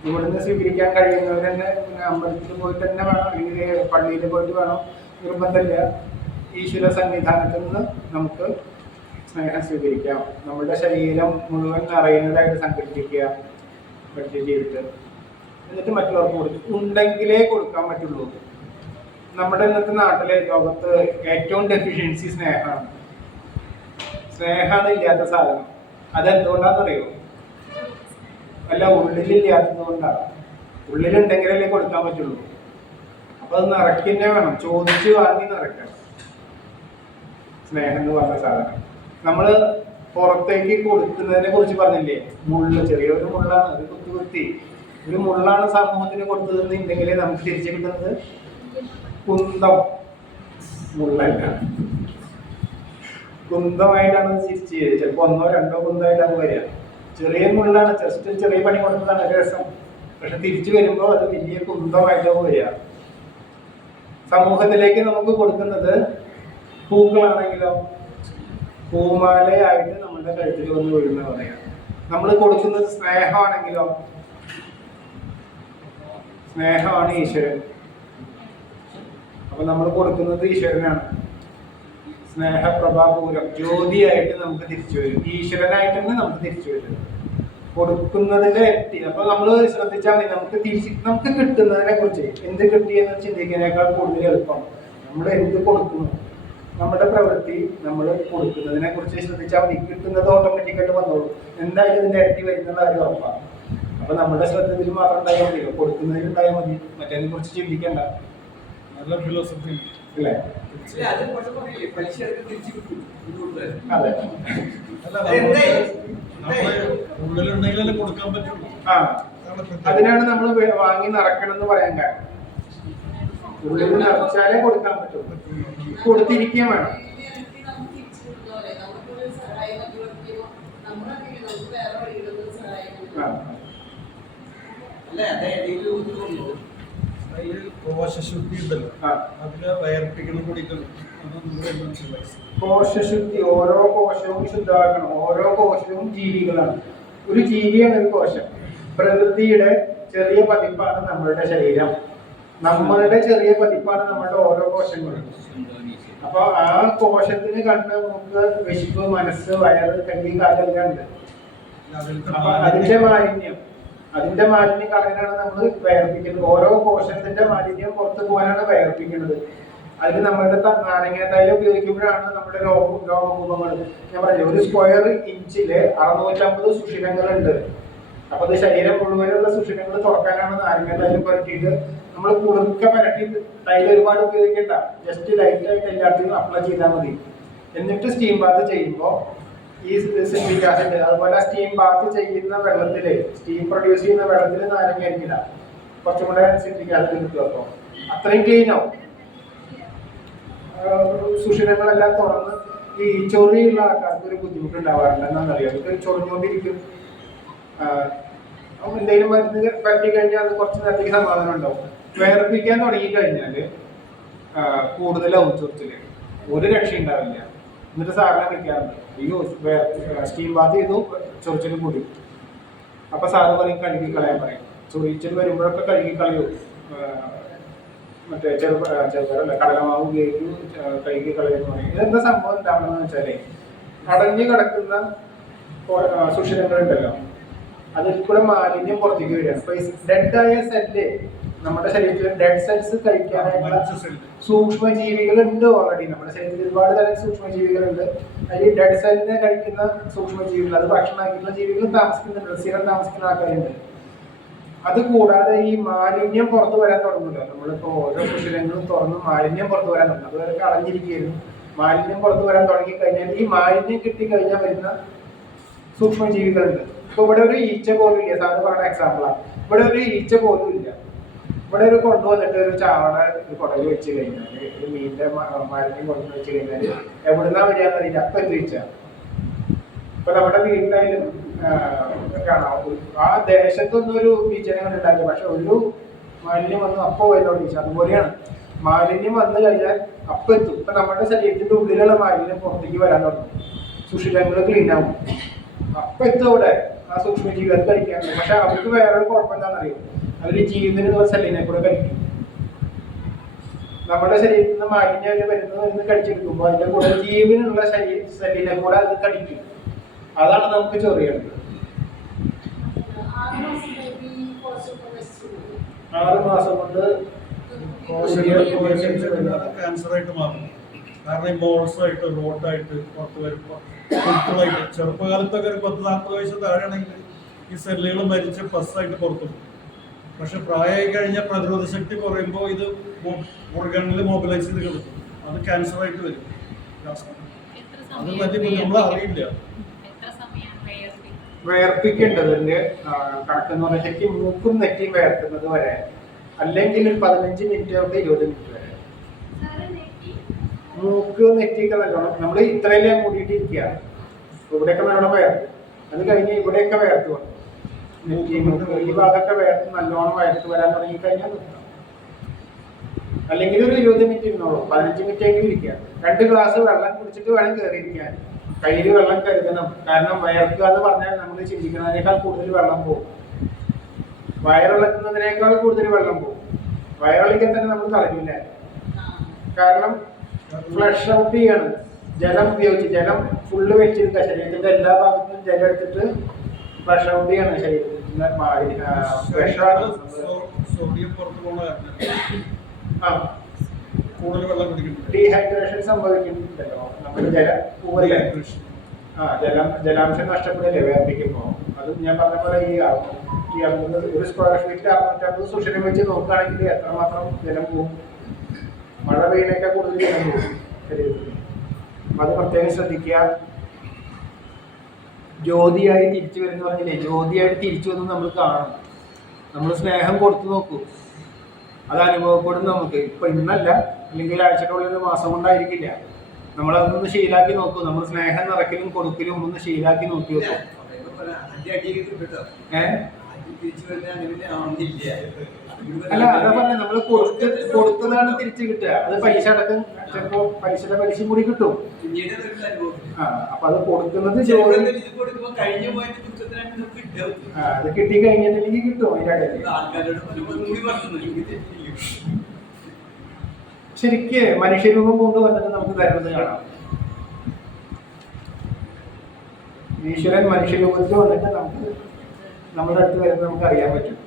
ഇവിടുന്ന് സ്വീകരിക്കാൻ കഴിയുന്നവർ തന്നെ അമ്പലത്തിൽ പോയിട്ട് തന്നെ വേണം, അല്ലെങ്കിൽ പള്ളിയിൽ പോയിട്ട് വേണം, നിർബന്ധമില്ല. ഈശ്വര സന്നിധാനത്തിൽ നിന്ന് നമുക്ക് സ്നേഹം സ്വീകരിക്കാം. നമ്മുടെ ശരീരം മുഴുവൻ നിറയുന്നതായിട്ട് സങ്കല്പിക്കുക മെഡിറ്റേറ്റ് ചെയ്തിട്ട്. എന്നിട്ട് മറ്റുള്ളവർക്ക് കൊടുക്കും. ഉണ്ടെങ്കിലേ കൊടുക്കാൻ പറ്റുള്ളൂ. നമ്മുടെ ഇന്നത്തെ നാട്ടിലെ ലോകത്ത് ഏറ്റവും ഡെഫിഷ്യൻസി സ്നേഹമാണ്. സ്നേഹമാണ് ഇല്ലാത്ത സാധനം. അതെന്തുകൊണ്ടാണെന്നറിയോ? അല്ല, ഉള്ളിലില്ലാത്തത് കൊണ്ടാണ്. ഉള്ളിലുണ്ടെങ്കിലല്ലേ കൊടുക്കാൻ പറ്റുള്ളൂ. അപ്പൊ അത് നിറയ്ക്കുന്നേ വേണം. ചോദിച്ച് വാങ്ങി നിറയ്ക്കണം. സ്നേഹം എന്ന് പറഞ്ഞ സാധനം നമ്മള് പുറത്തേക്ക് കൊടുക്കുന്നതിനെ കുറിച്ച് പറഞ്ഞില്ലേ? ചെറിയൊരു മുള്ളാണ്, അത് കുത്തി ഒരു മുള്ളാണ് സമൂഹത്തിന് കൊടുത്തതെന്നുണ്ടെങ്കിലേ നമുക്ക് തിരിച്ചു കിട്ടുന്നത് കുന്തം, മുള്ളല്ല. കുന്തമായിട്ടാണ് തിരിച്ചു ചെയ്യുക. ചിലപ്പോൾ 1 or 2 കുന്തമായിട്ടാണ് വരിക. ചെറിയ മുള്ളാണ്, ജസ്റ്റ് ചെറിയ പണി കൊടുക്കുന്നതാണ് രസം. പക്ഷെ തിരിച്ചു വരുമ്പോൾ അത് വലിയ കുന്തമായിട്ടാണ് വരിക. സമൂഹത്തിലേക്ക് നമുക്ക് കൊടുക്കുന്നത് പൂക്കളാണെങ്കിലോ പൂമാലയായിട്ട് നമ്മുടെ കഴുത്തിൽ വന്ന് വീഴുന്ന പറയാം. നമ്മൾ കൊടുക്കുന്നത് സ്നേഹമാണെങ്കിലോ, സ്നേഹമാണ് ഈശ്വരൻ. അപ്പൊ നമ്മൾ കൊടുക്കുന്നത് ഈശ്വരനാണ്. സ്നേഹപ്രഭാപൂരം ജ്യോതിയായിട്ട് നമുക്ക് തിരിച്ചു വരും, ഈശ്വരനായിട്ട് തന്നെ നമുക്ക് തിരിച്ചു വരും. കൊടുക്കുന്നതിന്റെ ഇരട്ടി. അപ്പൊ നമ്മൾ ശ്രദ്ധിച്ചാൽ മതി, നമുക്ക് കിട്ടുന്നതിനെ കുറിച്ച് എന്ത് കിട്ടിയെന്ന് ചിന്തിക്കുന്നതിനേക്കാൾ കൂടുതൽ എളുപ്പം നമ്മൾ എന്ത് കൊടുക്കുന്നു, നമ്മുടെ പ്രവൃത്തി നമ്മൾ കൊടുക്കുന്നതിനെ കുറിച്ച് ശ്രദ്ധിച്ചാൽ മതി. കിട്ടുന്നത് ഓട്ടോമാറ്റിക്കായിട്ട് വന്നോളൂ. എന്തായാലും ഇതിന്റെ ഇരട്ടി വരുന്ന കാര്യം ഉറപ്പാണ്. അപ്പൊ നമ്മുടെ ശ്രദ്ധ ഇതിൽ മാത്രം ഉണ്ടായാൽ മതി, കൊടുക്കുന്നതിൽ ഉണ്ടായാൽ മതി, മറ്റേതിനെ കുറിച്ച് ചിന്തിക്കണ്ട. നല്ല ഫിലോസഫി അല്ലേ? അത് കുറച്ച് പറയില്ലേ, പലിശ എടുത്ത് തിരിച്ചു കിട്ടും. അതെ. ഉള്ളിലുണ്ടെങ്കിലല്ലേ കൊടുക്കാൻ പറ്റുള്ളൂ. ആ, അതിനാണ് നമ്മൾ വാങ്ങി നിറക്കണം എന്ന് പറയാൻ കാരണം. ഉള്ളിൽ നിറച്ചാലേ കൊടുക്കാൻ പറ്റുള്ളൂ, കൊടുത്തിരിക്കുകയും വേണം. അല്ലേ അതെ അതിൽ കോശശുദ്ധി ഉണ്ടല്ലോ, അതില് വയർപ്പിക്കണം കുടിക്കണം. കോശശുദ്ധി, ഓരോ കോശവും ശുദ്ധമാക്കണം. ഓരോ കോശവും ജീവികളാണ്. ഒരു ജീവിയാണ് ഒരു കോശം. പ്രകൃതിയുടെ ചെറിയ പതിപ്പാണ് നമ്മളുടെ ശരീരം, നമ്മളുടെ ചെറിയ പതിപ്പാണ് നമ്മളുടെ ഓരോ കോശങ്ങളും. അപ്പൊ ആ കോശത്തിന് കണ്ണ്, മൂക്ക്, വിശപ്പ്, മനസ്സ്, വയറ്, കൈ, കാലെല്ലാം ഉണ്ട്. അപ്പൊ അതിന്റെ മാലിന്യം കളയാനാണ് നമ്മൾ വയർപ്പിക്കുന്നത്. ഓരോ കോശത്തിന്റെ മാലിന്യം പുറത്തു പോകാനാണ് വയർപ്പിക്കുന്നത്. അതിന് നമ്മളുടെ നാരങ്ങാത്തായാലും ഉപയോഗിക്കുമ്പോഴാണ് നമ്മുടെ രോമകൂപങ്ങൾ. ഞാൻ പറഞ്ഞു, ഒരു സ്ക്വയർ ഇഞ്ചില് 650 സുഷിരങ്ങളുണ്ട്. അപ്പൊ അത് ശരീരം മുഴുവനുള്ള സുഷിരങ്ങൾ തുറക്കാനാണ് നാരങ്ങാത്തായാലും പുരട്ടിയിട്ട് നമ്മൾ കുറുക്ക പരട്ടിയിട്ട് തൈല് ഒരുപാട് ഉപയോഗിക്കണ്ട, ജസ്റ്റ് ലൈറ്റ് ആയിട്ട് എല്ലാത്തിനും അപ്ലൈ ചെയ്താൽ മതി. എന്നിട്ട് സ്റ്റീം ബാത്ത് ചെയ്യുമ്പോൾ ഈ സിട്രിക് ആസിഡ്, അതുപോലെ സ്റ്റീം ബാത്ത് ചെയ്യുന്ന വെള്ളത്തില്, സ്റ്റീം പ്രൊഡ്യൂസ് ചെയ്യുന്ന വെള്ളത്തിൽ നാരങ്ങ ആയിരിക്കില്ല, കുറച്ചും കൂടെ സിട്രിക് ആസിഡ് കിട്ടും. അപ്പോൾ അത്രയും ക്ലീൻ ആവും. സുഷിരങ്ങളെല്ലാം തുറന്ന് ഈ ചൊറിയുള്ള ആൾക്കാർക്ക് ഒരു ബുദ്ധിമുട്ടുണ്ടാവാറില്ല. എന്താണെന്നറിയാം, അവർക്ക് ചൊറിഞ്ഞുകൊണ്ടിരിക്കും. എന്തെങ്കിലും മരുന്ന് പറ്റി കഴിഞ്ഞാൽ അത് കുറച്ച് നേരത്തേക്ക് സമാധാനം ഉണ്ടാവും. വേർപ്പിക്കാൻ തുടങ്ങി കഴിഞ്ഞാല് കൂടുതലാവും ചൊറിച്ചില്, ഒരു രക്ഷ ഉണ്ടാവില്ല. എന്നിട്ട് സാറിനെ വിളിക്കാറുണ്ട്, അയ്യോ സ്റ്റീം ബാത്ത് ചെയ്തു ചൊറിച്ചിൽ കൂടി. അപ്പൊ സാറ് പറയും കഴുകി കളയാൻ പറയും. ചൊറിച്ചിൽ വരുമ്പോഴൊക്കെ കഴുകി കളയൂ, മറ്റേ ചെറുപഴല്ല കടലമാവ് ഉപയോഗിക്കും, കഴുകി കളയെന്ന് പറയും. ഇതെന്താ സംഭവം ഉണ്ടാവണമെന്ന് വെച്ചാലേ, അടഞ്ഞു കിടക്കുന്ന സുഷിരങ്ങളുണ്ടല്ലോ, അതിൽ കൂടെ മാലിന്യം പുറത്തേക്ക് വരികയാണ്. അപ്പൊ ഡെഡായ സെല്ല്, നമ്മുടെ ശരീരത്തിൽ ഡെഡ് സെൽസ് കഴിക്കാനായിട്ടുള്ള സൂക്ഷ്മജീവികളുണ്ട് ഓൾറെഡി. നമ്മുടെ ശരീരത്തിൽ ഒരുപാട് തരം സൂക്ഷ്മജീവികളുണ്ട്. അതിൽ ഡെഡ് സെല്ലിനെ കഴിക്കുന്ന സൂക്ഷ്മജീവികൾ, അത് ഭക്ഷണമാക്കിയിട്ടുള്ള ജീവികൾ താമസിക്കുന്നുണ്ട്, സ്ഥിരം താമസിക്കുന്ന ആൾക്കാരുണ്ട്. അത് കൂടാതെ ഈ മാലിന്യം പുറത്തു വരാൻ തുടങ്ങുമല്ലോ, നമ്മളിപ്പോ ഓരോ സുഷിരങ്ങളും തുറന്ന് മാലിന്യം പുറത്തു വരാൻ തുടങ്ങും. അതുവരെ അടഞ്ഞിരിക്കുകയായിരുന്നു. മാലിന്യം പുറത്തു വരാൻ തുടങ്ങി കഴിഞ്ഞാൽ ഈ മാലിന്യം കിട്ടിക്കഴിഞ്ഞാൽ വരുന്ന സൂക്ഷ്മജീവികളുണ്ട്. ഇപ്പൊ ഇവിടെ ഒരു ഈച്ച പോലും ഇല്ല, സാറ് പറഞ്ഞ എക്സാമ്പിളാണ്. ഇവിടെ ഒരു ഈച്ച പോലും ഇല്ല. ഇവിടെ ഒരു കൊണ്ടുവന്നിട്ട് ഒരു ചാവണ കുടയിൽ വെച്ച് കഴിഞ്ഞാൽ, ഒരു മീനിന്റെ മാലിന്യം കൊണ്ടു വെച്ച് കഴിഞ്ഞാൽ എവിടുന്നാ വരികയെന്നറിയില്ല, അപ്പൊ എത്തിച്ച. ഇപ്പൊ നമ്മുടെ വീട്ടിലായാലും കാണാം, ആ ദേശത്തൊന്നും ഒരു ഈച്ചനെ ഉണ്ടാവില്ല, പക്ഷെ ഒരു മാലിന്യം വന്ന് അപ്പൊ വരുന്ന ഈച്ച. അതുപോലെയാണ്, മാലിന്യം വന്നു കഴിഞ്ഞാൽ അപ്പൊ എത്തും. ഇപ്പൊ നമ്മുടെ ശരീരത്തിന്റെ ഉള്ളിലുള്ള മാലിന്യം പുറത്തേക്ക് വരാൻ തുടങ്ങും, സുഷിരങ്ങൾ ക്ലീൻ ആവും, അപ്പൊ എത്തും അവിടെ ആ സൂക്ഷ്മജീവികൾ കഴിക്കാറുണ്ട്. പക്ഷെ അവർക്ക് വേറൊരു കുഴപ്പം എന്താണെന്നറിയും, അവര് ജീവനുള്ള സെല്ലിനെ കൂടെ കഴിക്കും. നമ്മുടെ ശരീരത്തിൽ നിന്ന് മാലിന്യം വരുന്നത് കഴിച്ചെടുക്കുമ്പോൾ അതിന്റെ കൂടെ ജീവനുള്ള സെല്ലിനെ കൂടെ അത് കടിക്കും. അതാണ് നമുക്ക് ചൊറിയുന്നത്. 6 മാസം കൊണ്ട് ക്യാൻസർ ആയിട്ട് മാറും. കാരണം ഈ ബോൾസ് ആയിട്ട് റോഡായിട്ട് പുറത്ത് വരുമ്പോൾ കുട്ടികളായിട്ട് ചെറുപ്പകാലത്തൊക്കെ ഒരു 10-40 വയസ്സ് താഴെയാണെങ്കിൽ ഈ സെല്ലുകൾ മരിച്ച് പസ്സായിട്ട് പുറത്തു പോകും. പക്ഷെ പ്രായമായി കഴിഞ്ഞാൽ പ്രതിരോധ ശക്തി കുറയുമ്പോൾ ഇത് ഓർഗാനിൽ മൊബിലൈസ് ചെയ്ത് കിടക്കും, അത് ക്യാൻസർ ആയിട്ട് വരും. അത് പറ്റി നമ്മൾ അറിയില്ല. വേർപ്പിക്കേണ്ടതിന്റെ കണക്കെന്ന് പറഞ്ഞാൽ ശരിക്കും മൂക്കും നെറ്റിയും വേർക്കുന്നത് വരെ, അല്ലെങ്കിൽ ഒരു 15 മിനിറ്റ് തൊട്ട് 20 മിനിറ്റ് വരെ. മൂക്ക് നെറ്റിയൊക്കെ നല്ലോണം നമ്മൾ ഇത്രയല്ലേ മൂടിയിട്ടിരിക്കുക, ഇവിടെയൊക്കെ നല്ലോണം വേർത്ത്, അത് കഴിഞ്ഞ് ഇവിടെയൊക്കെ വേർത്ത് വന്നു, നെറ്റി മൂക്ക് ഈ ഭാഗമൊക്കെ വേർത്ത് നല്ലോണം വേർത്ത് വരാൻ തുടങ്ങി കഴിഞ്ഞാൽ നിർത്താം. അല്ലെങ്കിൽ ഒരു 20 മിനിറ്റ് ഇരുന്നോളൂ, 15 മിനിറ്റ് എങ്കിലും ഇരിക്കുക. 2 ഗ്ലാസ് വെള്ളം കുടിച്ചിട്ട് വേണം കയറിയിരിക്കാൻ. കയ്യിൽ വെള്ളം കരുതണം. കാരണം വയർക്കുക എന്ന് പറഞ്ഞാൽ നമ്മൾ ചിന്തിക്കുന്നതിനേക്കാൾ കൂടുതൽ വെള്ളം പോകും. വയറിളക്കുന്നതിനേക്കാൾ കൂടുതൽ വെള്ളം പോകും. വയറിളക്കാൻ തന്നെ നമ്മൾ തളരില്ല. കാരണം ഫ്ലഷ് ഔട്ട് ചെയ്യാണ്. ജലം ഉപയോഗിച്ച് ജലം ഫുള്ള് വെച്ചെടുക്കുക. ശരീരത്തിന്റെ എല്ലാ ഭാഗത്തും ജലം എടുത്തിട്ട് ഫ്ലഷ് ഔട്ട് ചെയ്യാണ് ശരീരത്തിൽ. സോഡിയം പുറത്തു പോകുന്ന ആ കൂടുതൽ വെള്ളം കുടിക്കുന്നുണ്ട്. ഡീഹൈഡ്രേഷൻ സംഭവിക്കുന്നുണ്ടല്ലോ. നമ്മുടെ ജലാംശം നഷ്ടപ്പെടില്ലേ വ്യാപിക്കുമ്പോൾ. അതും ഞാൻ പറഞ്ഞ പോലെ ഈ ഒരു സ്ക്വയർ ഫീറ്റിൽ 650 സുഷിരം വെച്ച് നോക്കുകയാണെങ്കിൽ എത്രമാത്രം ജലം പോകും. മഴ പെയ്യുന്നേക്കാൾ കൂടുതൽ ജലം പോകും ശരീരത്തിൽ. അത് പ്രത്യേകം ശ്രദ്ധിക്കുക. ജ്യോതിയായി തിരിച്ചു വരുന്ന പറഞ്ഞില്ലേ, ജ്യോതിയായിട്ട് തിരിച്ചു വന്ന് നമ്മൾ കാണണം. നമ്മൾ സ്നേഹം കൊടുത്തു നോക്കൂ, അത് അനുഭവപ്പെടും നമുക്ക്. ഇപ്പൊ ഇന്നല്ല, അല്ലെങ്കിൽ ഒരാഴ്ചക്കുള്ളിൽ ഒരു മാസം കൊണ്ടായിരിക്കില്ല. നമ്മളതൊന്ന് ശീലാക്കി നോക്കൂ. നമ്മൾ സ്നേഹം നിറയ്ക്കലും കൊടുക്കലും ഒന്ന് ശീലാക്കി നോക്കി നോക്കൂ. അല്ല, അതാ പറഞ്ഞ നമ്മള് കൊടുത്തതാണ് തിരിച്ചു കിട്ടുക. അത് പലിശ അടക്കം ചിലപ്പോ പലിശയും കൂടി കിട്ടും. അപ്പൊ അത് കൊടുക്കുന്നത് അത് കിട്ടി കഴിഞ്ഞിട്ടില്ലെങ്കിൽ കിട്ടും. ശരിക്ക് മനുഷ്യരൂപം കൊണ്ടുവന്നിട്ട് നമുക്ക് തരുന്നത് കാണാം. ഈശ്വരൻ മനുഷ്യരൂപത്തിൽ വന്നിട്ട് നമുക്ക് നമ്മുടെ അടുത്ത് വരുന്നത് നമുക്ക് അറിയാൻ പറ്റും.